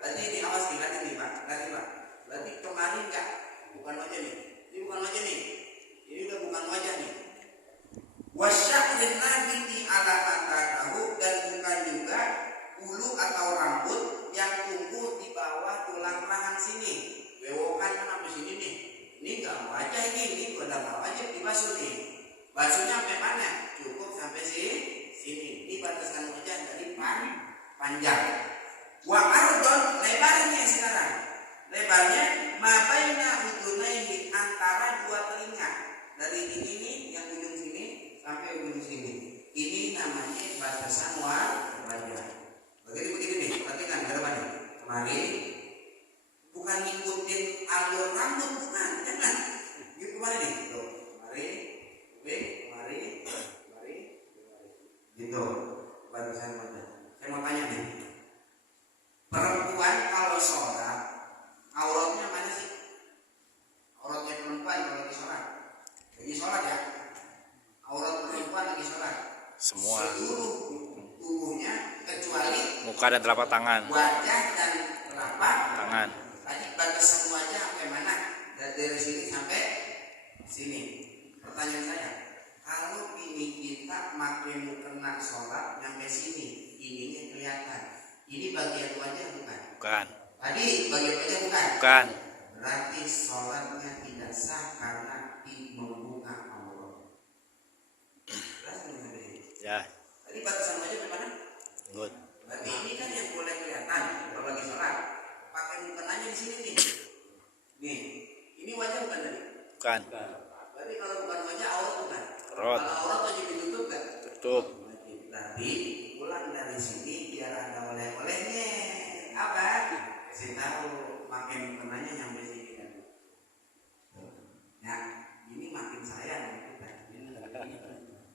Berarti ini awas dilatih nih Pak. Berarti kemarin enggak, bukan wajah nih. Ini bukan wajah nih. Ini udah bukan wajah nih. Wasya'rin nabiti ala mata tahu, dan bukan juga bulu atau rambut yang tumbuh di bawah tulang rahang sini. Bewokan kan sampai sini nih. Ini enggak wajah ini udah enggak wajib dibasuh nih. Basuhnya sampai mana? Cukup sampai sini. Ini batasan wajah dari panjang. Wa ardon, lebarnya sekarang. Lebarnya mabaina udunaihi, antara dua telinga. Dari ini nih yang ujung sini sampai ujung sini. Ini namanya batasan wajah. Begini nih, perhatikan berapa nih? Kemari. Bukan ngikutin alur rambut, bukan, jangan. Gitu kemari nih, tuh. Kemari. Gitu. Batasan wajah. Saya mau tanya nih. Perempuan kalau sholat, auratnya mana sih? Auratnya perempuan kalau lagi sholat. Lagi sholat ya. Aurat perempuan lagi sholat. Semua. Seluruh tubuhnya kecuali muka dan telapak tangan. Wajah dan telapak tangan. Tadi batasan wajah sampai mana? Dari sini sampai sini. Pertanyaan saya, kalau ini kita pakai mukena sholat sampai sini, ininya kelihatan. Ini bagian wajah bukan? Bukan. Tadi bagian wajah bukan? Bukan. Berarti sholatnya tidak sah karena membuka aurat. Ya. Tadi batasan wajah bagaimana? Good. Berarti ini kan yang boleh kelihatan kalau lagi sholat. Pakai mukenanya di sini nih. Nih, ini wajah bukan tadi? Bukan. Berarti kalau bukan wajah aurat bukan? Aurat. Kalau aurat wajib Tutup. Wajib. Tapi pulang dari sini biar ada oleh-olehnya. Apa? Kasih tahu, makin kenanya nyampe sini kan. Ya, ini makin sayang kita.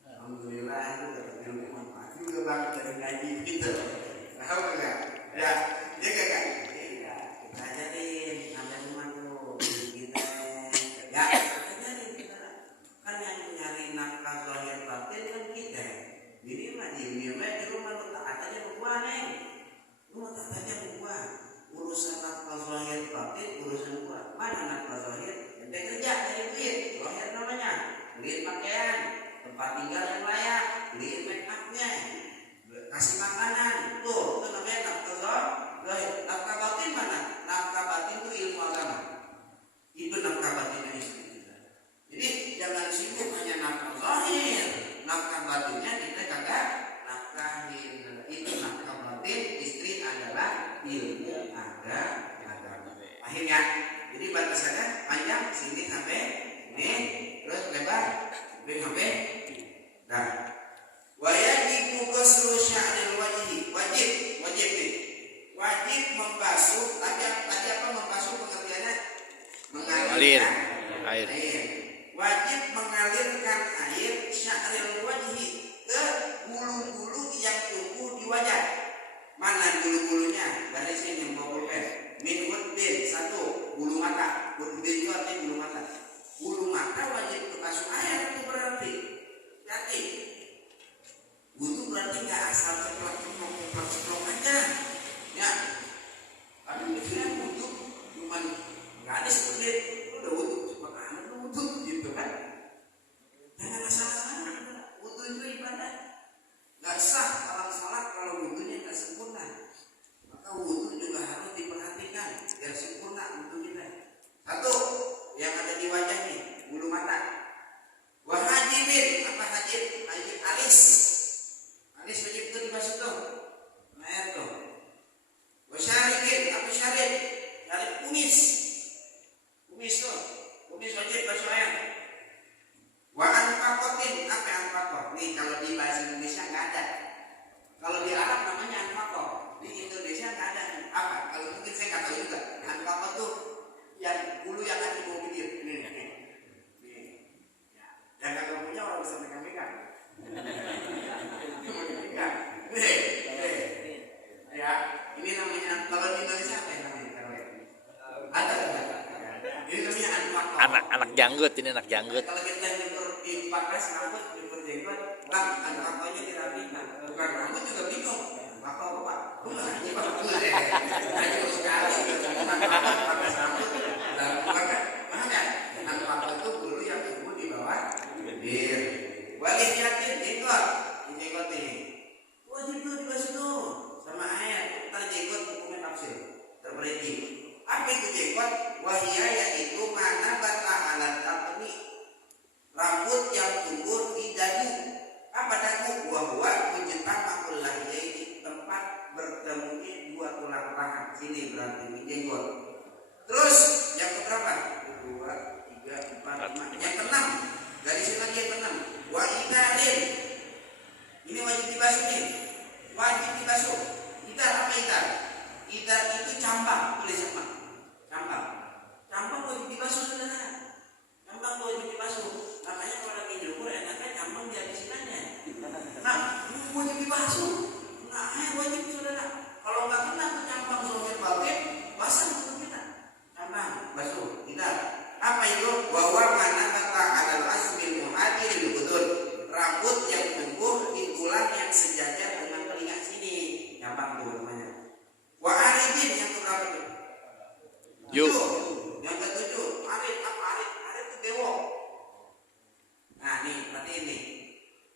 Alhamdulillah itu dapat ilmu manfaat juga banget dari ngaji gitu. Tahu enggak? Ya, ya enggak? Iya, kita ajarin sampai rumah tuh kita. Ya, ajarin kita. Kan yang nyari nafkah zahir batin kan kita. Jadi mah diem aja di rumah lu taat aja gua neng. Lu taat aja gua. Urusan nafkah zahir batin urusan gua. Mana nafkah zahir? Ente kerja cari duit. Zahir namanya. Beliin pakaian, tempat tinggal yang layak, beliin make upnya, kasih makanan. Tuh, itu namanya nafkah zahir. Nafkah batin mana? Nafkah batin itu ilmu agama. Itu nafkah batinnya istri kita. Jadi jangan sibuk hanya nafkah zahir. Nafkah batinnya kita kagak nafkahin. Itu nafkah batin istri adalah ilmu agama. Akhirnya, jadi batasannya panjang sini sampai ini, terus lebar sampai. Nah, wajibu ghuslu sya'ril wajhi. Wajib nih. Wajib membasuh. Tadi apa membasuh pengertiannya? Mengalir air. Wajib mengalirkan air sya'ril wajhi ke bulu-bulu yang tumbuh di wajah. Mana bulu-bulunya? Dari sini mau pulpen. Min wudbin, satu bulu mata. Wudbin itu artinya bulu mata. Bulu mata wajib dibasuh air itu berarti. Berarti wudu berarti nggak asal ceplok aja. Ya. Karena misalnya wudu cuma nggak ada seperti udah wudu cepat amat wudu gitu kan. Jangan asal-asalan. Wudu itu ibadah. Nggak sah orang salat kalau wudunya nggak sempurna. Maka wudu juga harus diperhatikan biar sempurna wudu kita. Satu yang ada di wajah nih, bulu mata. Wahajibin, apa hajib? Hajib alis. Alis wajib itu dibasuh tuh. Nah tuh. Wasyaribin, apa syarib? Syarib kumis. Kumis tuh. Kumis wajib basuh air. Wa anfaqatin, apa anfaqah? Nih kalau di bahasa Indonesia nggak ada. Kalau di Arab namanya anfaqah. Di Indonesia nggak ada. Apa? Kalau mungkin saya nggak tahu juga. Anfaqah tuh yang bulu yang ada di bawah bibir. Nih. Yang nggak punya orang bisa megang-megang. Ya, ini namanya kalau di Indonesia apa yang namanya? Ada. Ini namanya Anak janggut, ini anak janggut. Kalau kita nyukur di pakai rambut, nyukur jenggot, bang, anaknya dirapikan. Bukan rambut juga bingung. Apa? Ini bagus deh. Ayo sekali. Pakai rambut. Mana? Anak itu bulu yang tumbuh di bawah bibir. Walih yakin jenggot ini wajib tuh dibasuh tuh sama air. Ntar jenggot hukumnya tafsir terperinci. Apa itu jenggot? Wahia yaitu mana bata alat tapeni, rambut yang tumbuh di dagu. Apa dagu? Wahwa mencetak makulah yaitu tempat bertemunya dua tulang rahang. Sini berarti ini jenggot. Terus yang keberapa? 2, 3, 4, 5. Yang keenam. Dari sini lagi yang keenam. Wa idarin. Ini wajib dibasuh nih. Wajib dibasuh. Idar apa idar? Idar itu cambang, tulis sama. Cambang wajib dibasuh saudara. Cambang wajib dibasuh. Makanya kalau lagi nyukur enaknya cambang dihabisin aja. Nah, wajib dibasuh. Nah, wajib saudara. Kalau nggak kena tuh cambang zahir batin, basah untuk kita. Cambang basuh. Idar. Apa itu? Bahwa mana kata adalah asbil muhadiril budun. Rambut yang tumbuh di tulang yang sejajar dengan telinga sini. Cambang tuh namanya. Wa arifin yang keberapa tuh? Yuk. Yang ketujuh, arif apa arif? Arif itu bewok. Nah nih, berarti ini.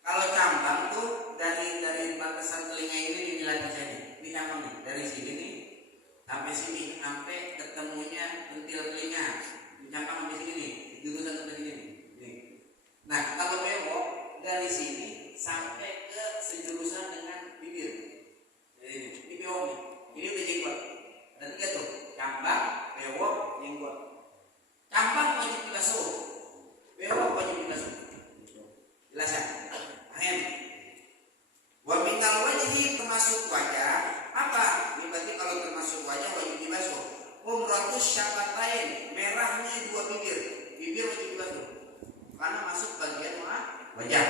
Kalau cambang tuh dari batasan telinga ini dinilai saja nih. Ini cambang nih, dari sini nih sampai sini, sampai ketemunya pentil telinga. Cambang sampai sini nih, jurusan sampai sini nih. Nah kalau bewok dari sini sampai ke sejurusan dengan bibir. Ini bewok nih. Ini udah jenggot. Ada 3 tuh. Cambang, bewok, jenggot. Cambang wajib dibasuh. Bewok wajib dibasuh. Jelas ya? Ahem. hudratus syafatain, merahnya dua bibir. Bibir wajib dibasuh karena masuk bagian wajah.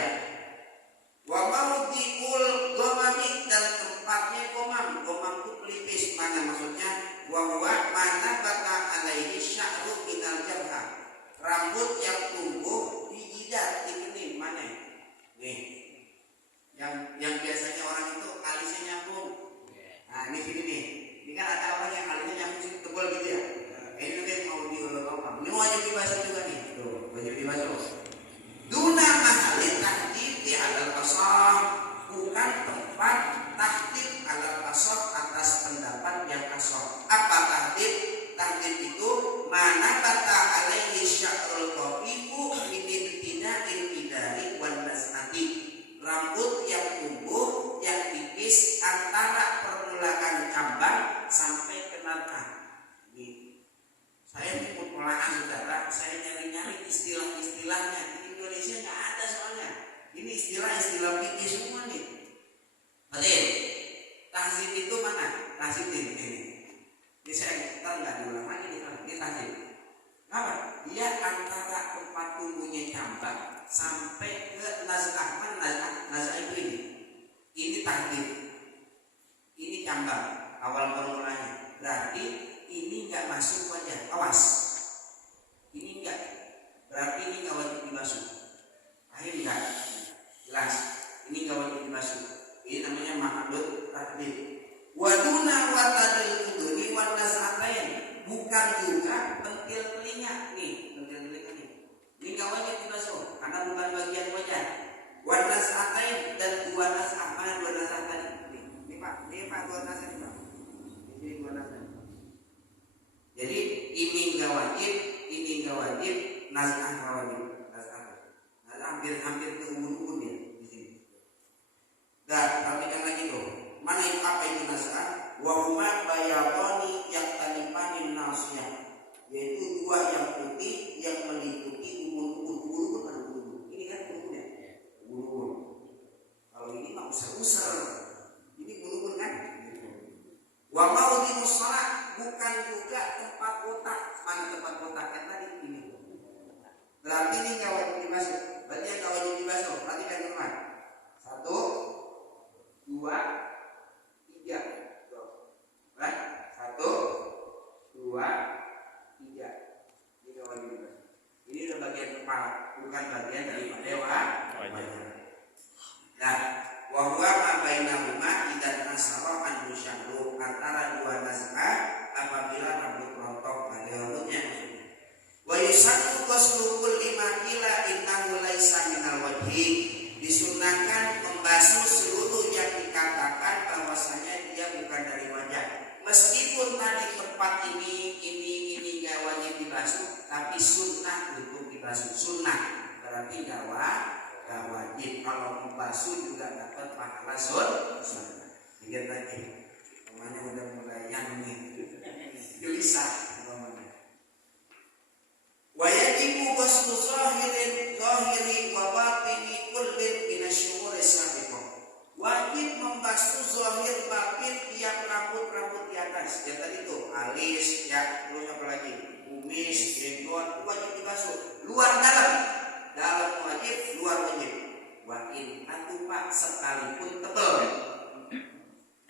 Wa mawdi'ul ghamami, dan tempatnya komam. Komam itu pelipis. Mana maksudnya? Wa huwa mana bata alaihi sya'ru minal jabha, rambut yang tumbuh di jidat, di kening. Mana? Nih. Yang biasanya orang itu alisnya nyambung. Nah, ini sini nih. Ini kan ada orang yang alisnya nyambung tebal gitu ya. Ini nanti mau diulur-ulur. Ini wajib dibasuh juga nih. Tuh, wajib dibasuh. Duna mahalin tahdid di alal qasah, bukan tempat tahdid alal qasah atas pendapat yang qasah. Apa tahdid? Tahdid itu mana bata alaihi sya'rul qafifu min ibtina'il idari wan nasati, rambut yang tumbuh yang tipis antara permulaan cambang sampai ke narka. Saya ikut pelahan saudara, saya nyari-nyari istilah-istilahnya. Di Indonesia nggak ada soalnya. Ini istilah-istilah fikih semua nih. Betul. Tahzib itu mana? Tahzib ini. Ini saya nggak diulang lagi nih. Ini tahzib. Apa? Dia antara tempat tumbuhnya cambang sampai ke nazah. Mana nazah itu ini? Ini tahzib. Ini cambang awal permulaannya. Berarti ini nggak masuk wajah, awas. Ini enggak, berarti ini nggak wajib dibasuh. Akhir enggak, jelas. Ini nggak wajib dibasuh. Ini namanya mahdud takdir. Waduna watadil uduni wanasatain, bukan juga pentil telinga. Nih, pentil telinga nih. Ini nggak wajib dibasuh karena bukan bagian wajah. Wanasatain dan dua nasah. Mana dua nasah tadi? Ini Pak dua nasah nih Pak. Ini dua nasah. Jadi ini nggak wajib, naz'ah nggak wajib, naz'ah hampir ke ubun-ubun ya di sini. Dan perhatikan lagi tuh, mana itu apa itu naz'ah? Wa huma bayadani yaktanifani nasiyah, yaitu dua yang putih yang meliputi ubun-ubun. Kan ubun-ubun? Ini kan ubun ya, ubun-ubun. Kalau ini mah usar-usar, ini ubun-ubun kan? Wa mawdi musalah, bukan juga tempat kotak. Mana tempat kotak yang tadi ini? Berarti ini nggak wajib dibasuh. Berarti yang nggak wajib dibasuh. Perhatikan teman. 1, 2, 3. Right? 1, 2, 3. Ini nggak wajib dibasuh. Ini udah bagian kepala, bukan bagian daripada wajah. Nah, wa huwa ma bainahuma idan nasara an musyabbu, antara dua naz'ah apabila rambut rontok pada rambutnya maksudnya. Wa yusannu ghuslu kulli ma qila innahu laisa minal wajhi, disunahkan membasuh seluruh yang dikatakan bahwasanya dia bukan dari wajah. Meskipun tadi tempat ini enggak wajib dibasuh, tapi sunnah untuk dibasuh. Sunnah berarti enggak wajib. Kalau membasuh juga dapat pahala sunnah. Lihat lagi, namanya udah mulai yang ini gelisah. Wa yajibu ghuslu zahiri wa batini kullin min asy-syu'ur as-sabiqah. Wajib membasuh zahir batin tiap rambut di atas. Ya tadi itu alis, ya terus apa lagi? Kumis, jenggot, wajib dibasuh. Luar dalam wajib, luar wajib. Wa in atupa, sekalipun tebal.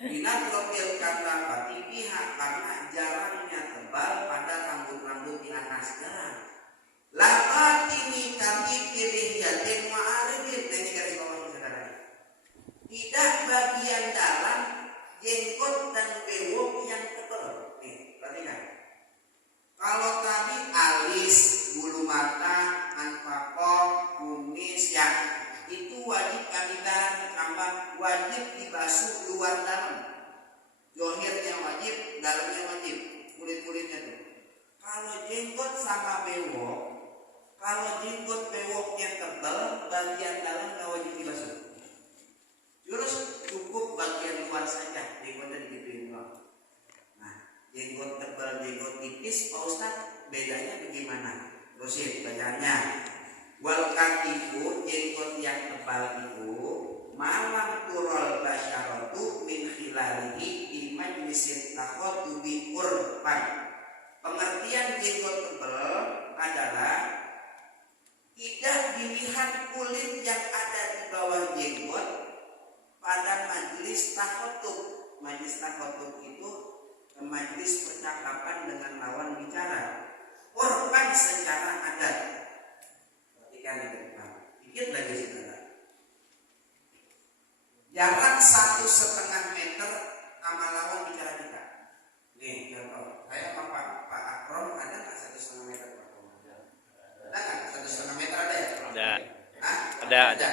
Binatrotil kata pati pihak, karena jarangnya tebal pada rambut-rambut di atas. Jarang. Lakatini kati pilih yatim ma'arifin. Ini garis bawah saudara. Tidak bagian dalam jenggot dan bewok yang tebal. Nih, perhatikan. Kalau tadi alis, bulu mata, anfaqah, kumis, ya itu wajib kamitan, tambah wajib dibasuh luar dalam. Zohirnya wajib, dalamnya wajib, kulit-kulitnya tuh. Kalau jenggot sama bewok, kalau jenggot bewoknya tebal, bagian dalam nggak wajib dibasuh. Terus cukup bagian luar saja, jenggotnya digituin doang. Nah, jenggot tebal, jenggot tipis, Pak Ustadz, bedanya bagaimana? Terusin bacaannya. Wal katifu, jenggot yang tebal itu malam turol basyaratu min khilalihi di majlisin takhotubi urban. Pengertian jenggot tebal adalah tidak dilihat kulit yang ada di bawah jenggot pada majelis takhotub. Majelis takhotub itu majelis percakapan dengan lawan bicara. Korban secara adat. Perhatikan itu. Dikit lagi saudara. Jarak 1,5 meter sama lawan bicara kita. Nih contoh. Saya sama Pak Akrom ada nggak 1,5 meter? Ada nggak 1,5 meter ada ya? Ada. Hah? Ada.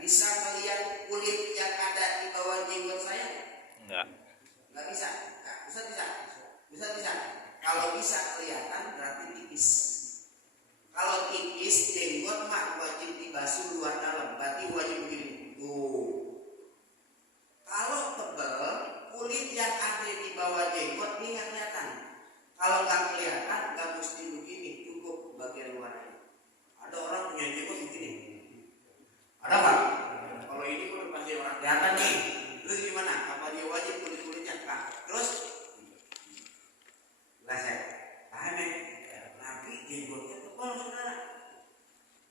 Bisa melihat kulit yang ada di bawah jenggot saya? Enggak. Nggak bisa. Nggak. Bisa. Kalau bisa kelihatan berarti tipis. Kalau tipis jenggot mah wajib dibasuh luar dalam. Berarti wajib begini. Tuh. Kalau tebal kulit yang ada di bawah jenggot ini nggak kelihatan. Kalau nggak kelihatan nggak mesti begini. Cukup bagian luarnya. Ada orang punya jenggot begini. Ada nggak? Kalau ini udah pasti orang kelihatan nih. Terus gimana? Apa dia wajib kulit-kulitnya? Nah, terus saya paham ya? Nabi jenggotnya tebal saudara.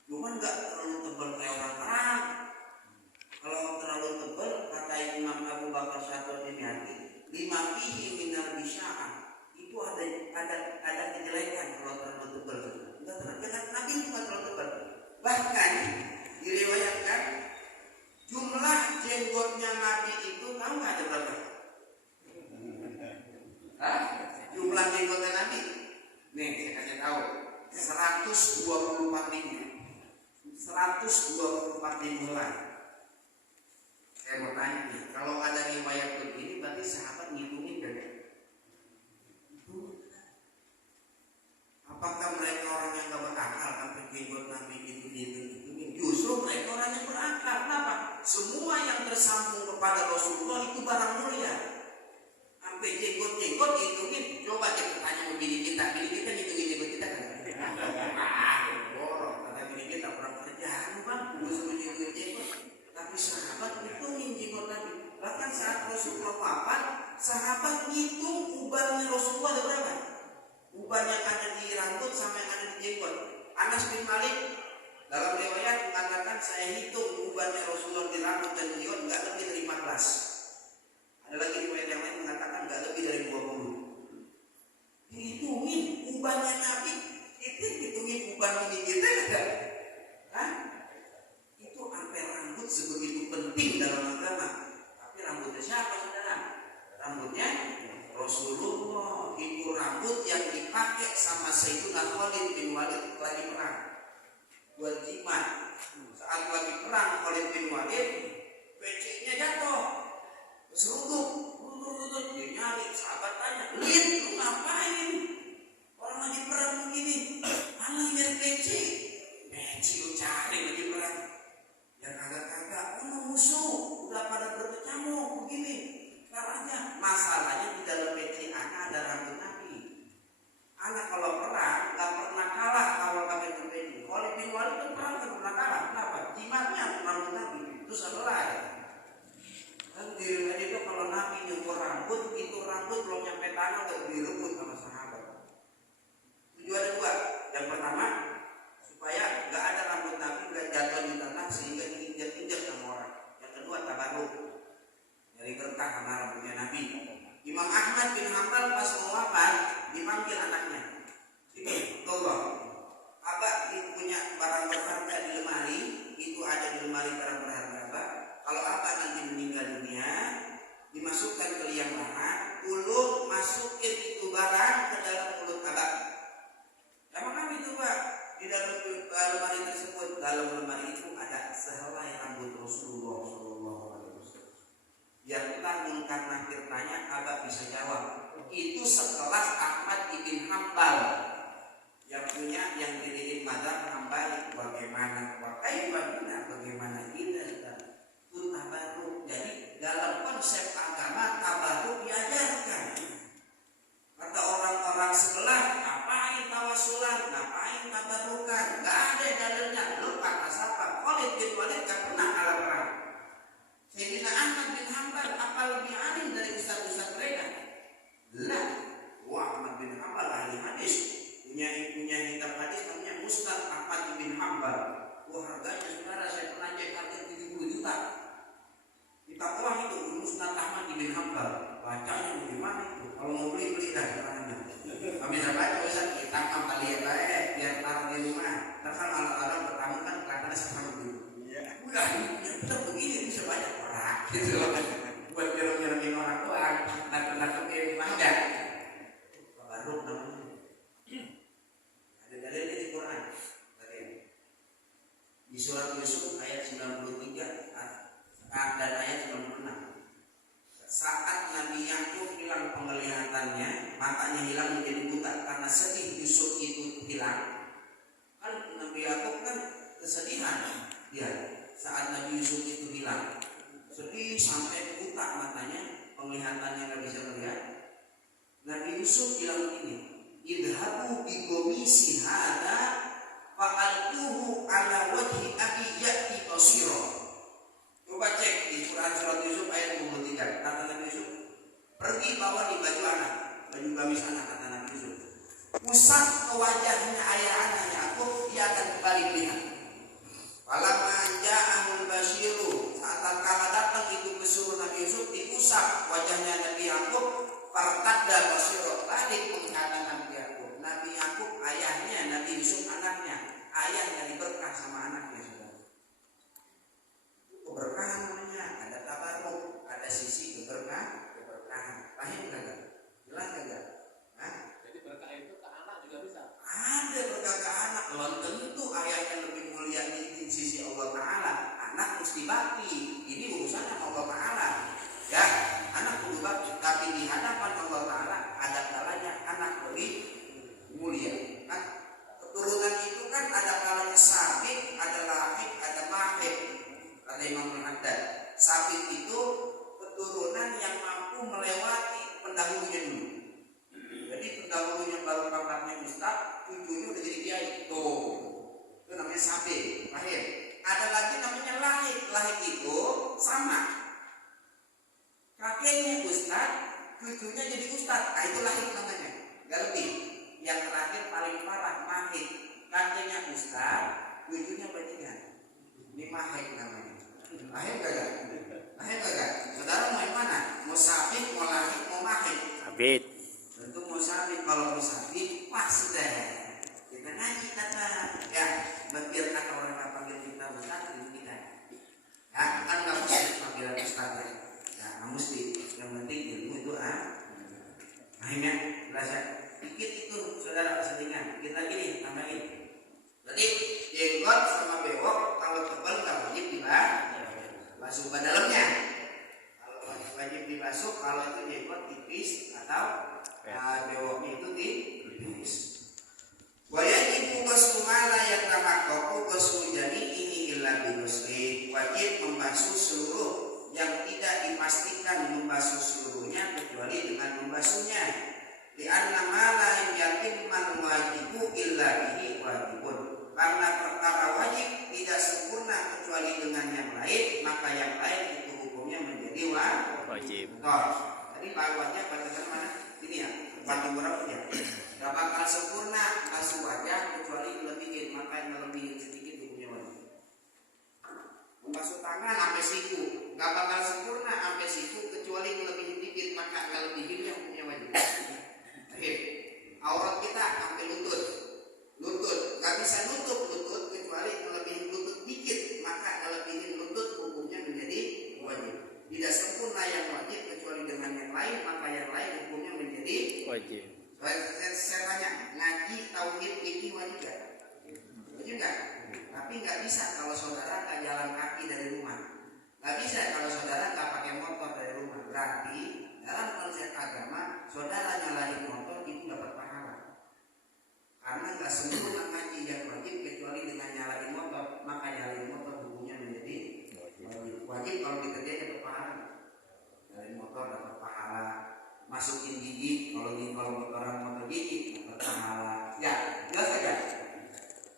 Cuman nggak terlalu tebal kayak orang perang. Kalau terlalu tebal kata Imam Abu Bakar Syatodinati, 5 fihi minar bisya'ah. Itu ada kejelekan kalau terlalu tebal. Enggak terlalu Nabi itu nggak terlalu tebal. Bahkan diriwayatkan jumlah jenggotnya Nabi itu tahu nggak ada berapa? Hah? Jumlah jenggotnya Nabi. Nih saya kasih tahu 124 ribu. 124 ribu lah. Saya mau tanya nih, kalau ada riwayat begini berarti sahabat ngitungin kan? Apakah mereka orang yang gak berakal sampai jenggot Nabi itu dihitungin? Justru mereka orang yang berakal. Kenapa? Semua yang tersambung kepada Rasulullah itu barang mulia. Sampai jenggot-jenggot dihitungin. Coba kita tanya sama bini kita ngitungin jenggot kita kan? Borok, kata bini kita orang kerjaan bang, gue suruh ngitungin jenggot. Tapi sahabat ngitungin jenggot Nabi. Bahkan saat Rasulullah wafat, sahabat ngitung ubannya Rasulullah ada berapa? Uban yang ada di rambut sama yang ada di jenggot. Anas bin Malik dalam riwayat mengatakan saya hitung ubannya Rasulullah di rambut dan di jenggot nggak lebih dari 14. Ada lagi riwayat yang lain mengatakan nggak lebih dari 20. Dihitungin ubannya Nabi, itu hitungin uban ini kita kan? Hah? Itu sampai rambut sebegitu penting dalam agama. Tapi rambutnya siapa saudara? Rambutnya Rasulullah. Itu rambut yang dipakai sama Sayyidina Khalid bin Walid lagi perang. Buat jimat. Saat lagi perang Khalid bin Walid, pecinya jatuh. Seruduk. Dia nyari, sahabat tanya, "Lid, lu ngapain? Orang lagi perang begini. Mana biar peci? Peci lu cari lagi perang." Ya kagak-kagak, musuh udah pada berkecamuk begini. Caranya, masalahnya di dalam peci anak ada rambut Nabi. Anak kalau perang nggak pernah kalah kalau pakai peci. Khalid bin Walid itu perang nggak pernah kalah. Kenapa? Jimatnya rambut Nabi. Terus apa lagi? Kan diri itu kalau Nabi nyukur rambut, itu rambut belum nyampe tangan udah direbut sama sahabat. Tujuannya dua. Yang pertama, supaya nggak ada rambut Nabi nggak jatuh di tanah sehingga diinjak-injak sama orang. Yang kedua, tabarruk. Dari berkah sama rambutnya Nabi. Imam Ahmad bin Hanbal pas mau wafat dipanggil anaknya. Ini, tolong. Abah punya barang berharga di lemari, itu ada di lemari barang berharga Abah. Kalau Abah nanti meninggal dunia, dimasukkan ke liang lahat, ulun masukin itu barang ke dalam mulut Abah. Sama kami itu Pak, di dalam lemari tersebut, dalam lemari itu ada sehelai rambut Rasulullah SAW. Yang tanggung karena tanya Abah bisa jawab. Itu sekelas Ahmad ibn Hanbal yang punya yang diriin mazhab Hambali. Bagaimana bagaimana kita itu tabarruk. Jadi dalam konsep agama tabarruk diajarkan. bacanya gimana itu? Kalau mau beli dah mana? Kami bisa baca Ustaz, kita kembali ya biar taruh di rumah. Terus orang bertamu kan katanya sama dulu. Udah, betul begini bisa banyak orang gitu loh. Buat nyerang-nyerangin orang tua, nakut-nakutin mangga. Baru namanya. Ada dalilnya di Quran. Di surat Yusuf ayat 93 dan ayat 96. Saat Nabi Yakub hilang penglihatannya, matanya hilang menjadi buta karena sedih Yusuf itu hilang. Kan Nabi Yakub kan kesedihan dia saat Nabi Yusuf itu hilang, sedih sampai buta matanya, penglihatannya nggak bisa melihat. Nabi Yusuf bilang begini, idhabu bi qomisi hada fa'altuhu ala wajhi abi ya'ti basira. Coba cek di Quran surat Yusuf ayat 23. Kata Nabi Yusuf, pergi bawa di baju anak, baju gamis anak, kata Nabi Yusuf. Usap ke wajahnya ayah anak Yakub, dia akan kembali melihat. Falamma ja'ahul basyiru, saat tatkala datang itu pesuruh Nabi Yusuf, diusap wajahnya Nabi Yakub, fartadda basyira, balik penglihatan Nabi Yakub. Nabi Yakub ayahnya, Nabi Yusuf anaknya, ayah dari berkah sama anaknya. Keberkahan namanya, ada tabaruk, ada sisi keberkahan. Paham enggak? Jelas enggak? Jadi berkah itu ke anak juga bisa. Ada berkah ke anak. Belum tentu ayahnya lebih mulia di sisi Allah Ta'ala. Anak mesti bakti. Ini urusan sama Allah Ta'ala. Ya, anak kudu bakti. Tapi di hadapan Allah Ta'ala ada kalanya anak lebih mulia. Nah, keturunan itu kan ada kalanya sabik, ada lahik, ada mahik. Ada Imam Al-Haddad. Sabit itu keturunan yang mampu melewati pendahulunya dulu. Jadi pendahulunya baru bapaknya ustaz, cucunya udah jadi kiai. Tuh, itu namanya sabit. Lahir. Ada lagi namanya lahik. Lahik itu sama. Kakeknya ustaz, cucunya jadi ustaz. Nah itu lahik namanya. Gak lebih. Yang terakhir paling parah mahik. Kakeknya ustaz, cucunya bajingan. Ini mahik namanya. Lahir gak? Lahir gak? Saudara mau yang mana? Mau sabit, mau lahik, mau mahik? Sabit. Tentu mau sabit. Kalau mau sabit, pas sudah. Kita ngaji kata. Ya, biar kata orang yang panggil kita ustaz, itu kita. Ya, kan gak mesti panggilan ustaz ya. Ya, gak mesti. Yang penting ilmu itu akhirnya belajar. Dikit itu saudara selingan. Dikit lagi nih, tambahin. Jadi jenggot sama bewok kalau tebal gak wajib dibasuh ke dalamnya. Kalau wajib dibasuh kalau itu jenggot tipis atau bewoknya itu tipis. Wajib ghuslu yang tahaqqaqu ghuslu jami'ihi illa bi ghusli. Wajib membasuh seluruh yang tidak dipastikan membasuh seluruhnya kecuali dengan membasuhnya. Di anna ma la yatim man wajibu illa bihi wajibun. Karena perkara wajib tidak sempurna kecuali dengan yang lain, maka yang lain itu hukumnya menjadi wajib. Tadi Pak wajib baca mana? Ini ya, wajib berapa ya? Gak bakal sempurna basuh wajah kecuali lebihin, maka yang melebihin sedikit hukumnya wajib. Membasuh tangan sampai siku, gak bakal sempurna sampai siku kecuali melebihin dikit, maka melebihinnya hukumnya wajib. Aurat kita sampai lutut, gak bisa nutup lutut kecuali melebihin lutut dikit, maka melebihin lutut hukumnya menjadi wajib. Tidak sempurna yang wajib kecuali dengan yang lain, maka yang lain hukumnya menjadi Wajib. Saya tanya, ngaji tauhid ini wajib gak? Wajib gak? Tapi gak bisa kalau saudara gak jalan kaki dari rumah. Gak bisa kalau saudara gak pakai motor dari rumah. Berarti dalam konsep agama, saudara nyalahin motor itu dapat pahala. Karena gak sempurna ngaji yang wajib kecuali dengan nyalahin motor, maka nyalahin motor hukumnya menjadi wajib. Wajib kalau dikerjain dapat pahala. Nyalahin motor dapat pahala. Masukin gigi kalau orang motor gigi dapat pahala. Ya, jelas aja.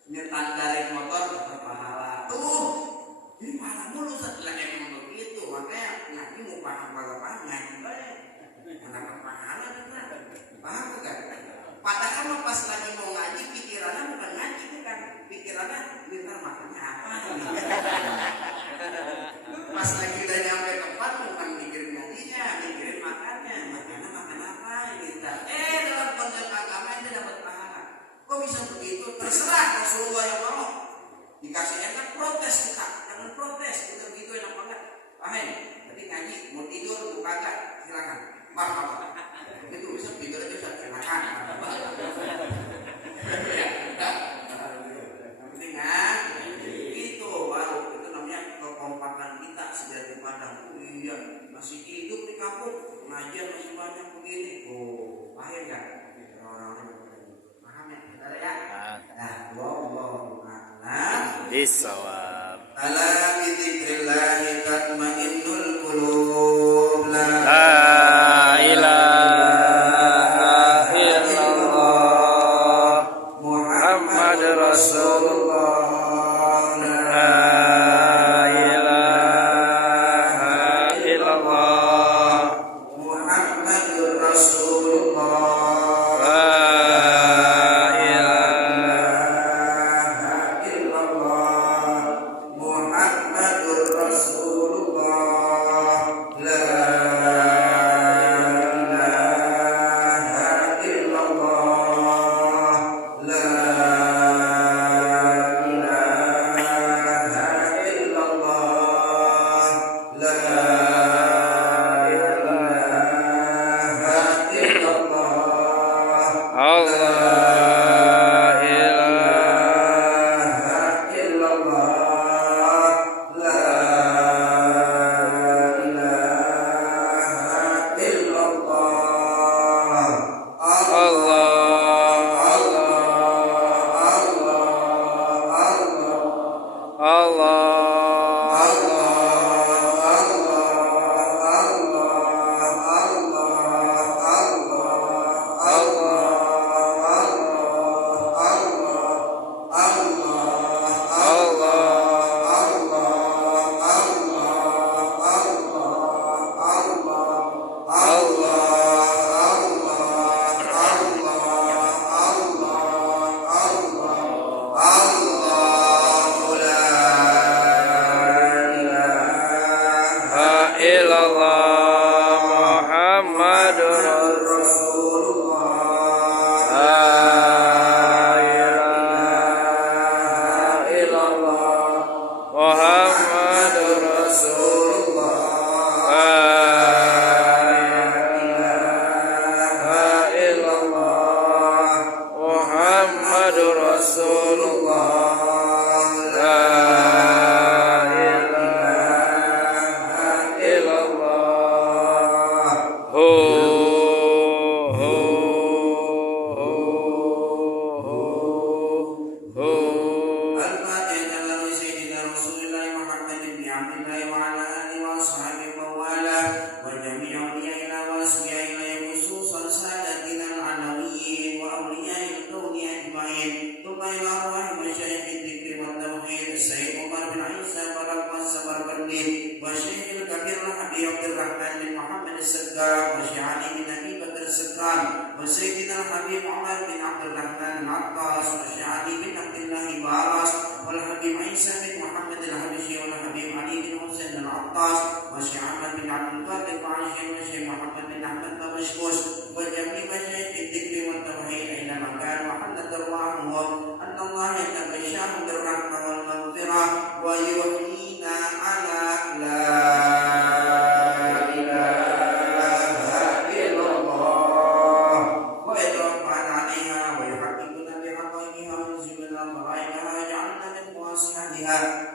Nyetandarin motor dapat pahala. Ini pahala mulu setelah emang begitu. Makanya ngaji mau paham ngaji baik. Dapat pahala juga. Paham bukan? Padahal pas lagi mau ngaji pikirannya bukan ngaji bukan. Pikirannya bentar makannya apa. Pas lagi udah nyampe tempat bukan mikirin ngajinya, mikirin makannya. Rasulullah yang mau. Dikasih enak protes kita, jangan protes, udah begitu enak banget. Paham? Jadi ngaji mau tidur mau kagak silakan. Marhaban. Itu bisa tidur aja bisa silakan. Itu baru itu namanya kekompakan kita sejati padang. Iya, masih hidup di kampung, pengajian masih banyak begini. Oh, paham ya? Orang-orang paham ya? Benar ya? Nah, wallahu a'lam Bisawab. ala bidzikrillahi tatmainnul qulub la ilaha illallah Muhammad Rasulullah La ilaha illallah Muhammadur Rasulullah La Muhammadur Rasulullah la ilaha illallah la ilaha illallah la ilaha illallah Allah ilaha illallah la ilaha illallah Allah Allah illallah Muhammadur Rasulullah La ilaha illallah Muhammadur Rasulullah La ilaha illallah Muhammadur Rasulullah La وسيدنا الحبيب عمر بن عبد الرحمن العطاس والشعبي بن عبد الله باراس والحبيب عيسى بن محمد الحبشي والحبيب علي بن حسين العطاس والشيخ احمد بن عبد القادر العاشر والشيخ محمد بن احمد بمشكوش وجميع مشايخ الذكر والتوحيد اينما كان وحلت ارواحهم ان الله يتغشاهم بالرحمه والمغفره ويحيينا على لا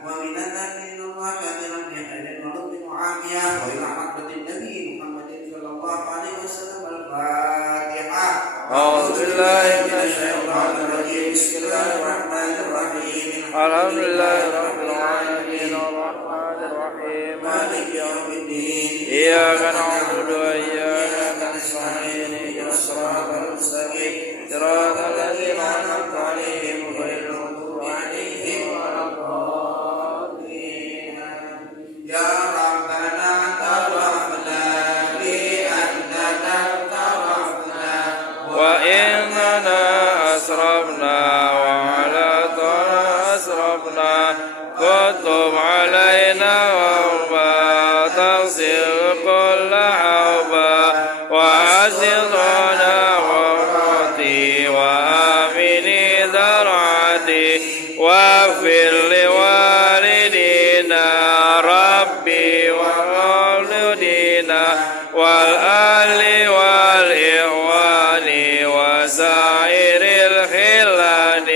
ومن الذاكرين الله كثيرا في خير ورد وعافيه والى حضره النبي محمد صلى الله عليه وسلم الفاتحه. أعوذ بالله من الشيطان الرجيم بسم الله الرحمن الرحيم الحمد لله رب العالمين الرحمن الرحيم مالك يوم الدين إياك نعبد وإياك نستعين اهدنا الصراط المستقيم صراط الذين أنعمت عليهم غير المغضوب عليهم ولا الضالين يا ربنا توفنا بأنك توفنا وإننا أسرفنا وعلى طول أسرفنا كتب علينا وأربا تغسل كل حوبا وأسرنا وأرضي وآمني ذرعتي والآل والإخوان وسائر الخلان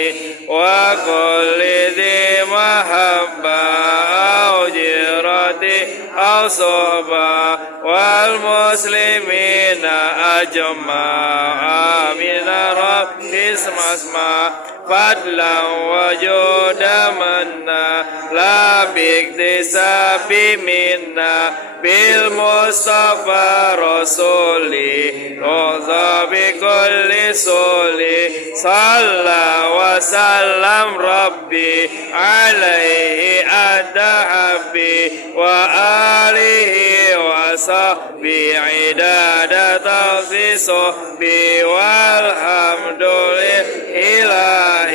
وكل ذي محبة أو جيرة أو صحبة والمسلمين أجمع من رب اسمع فضلا وجودا منا لا باكتساب منا بالمصطفى رسولي رضى بكل سولي صلى وسلم ربي عليه أدى حبي وآله وصحبي عدادة في صحبي والحمد لله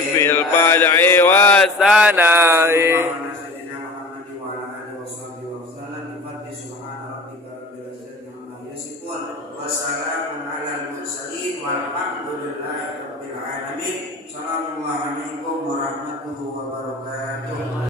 في البدع والثناء. Wassalamualaikum warahmatullahi wabarakatuh.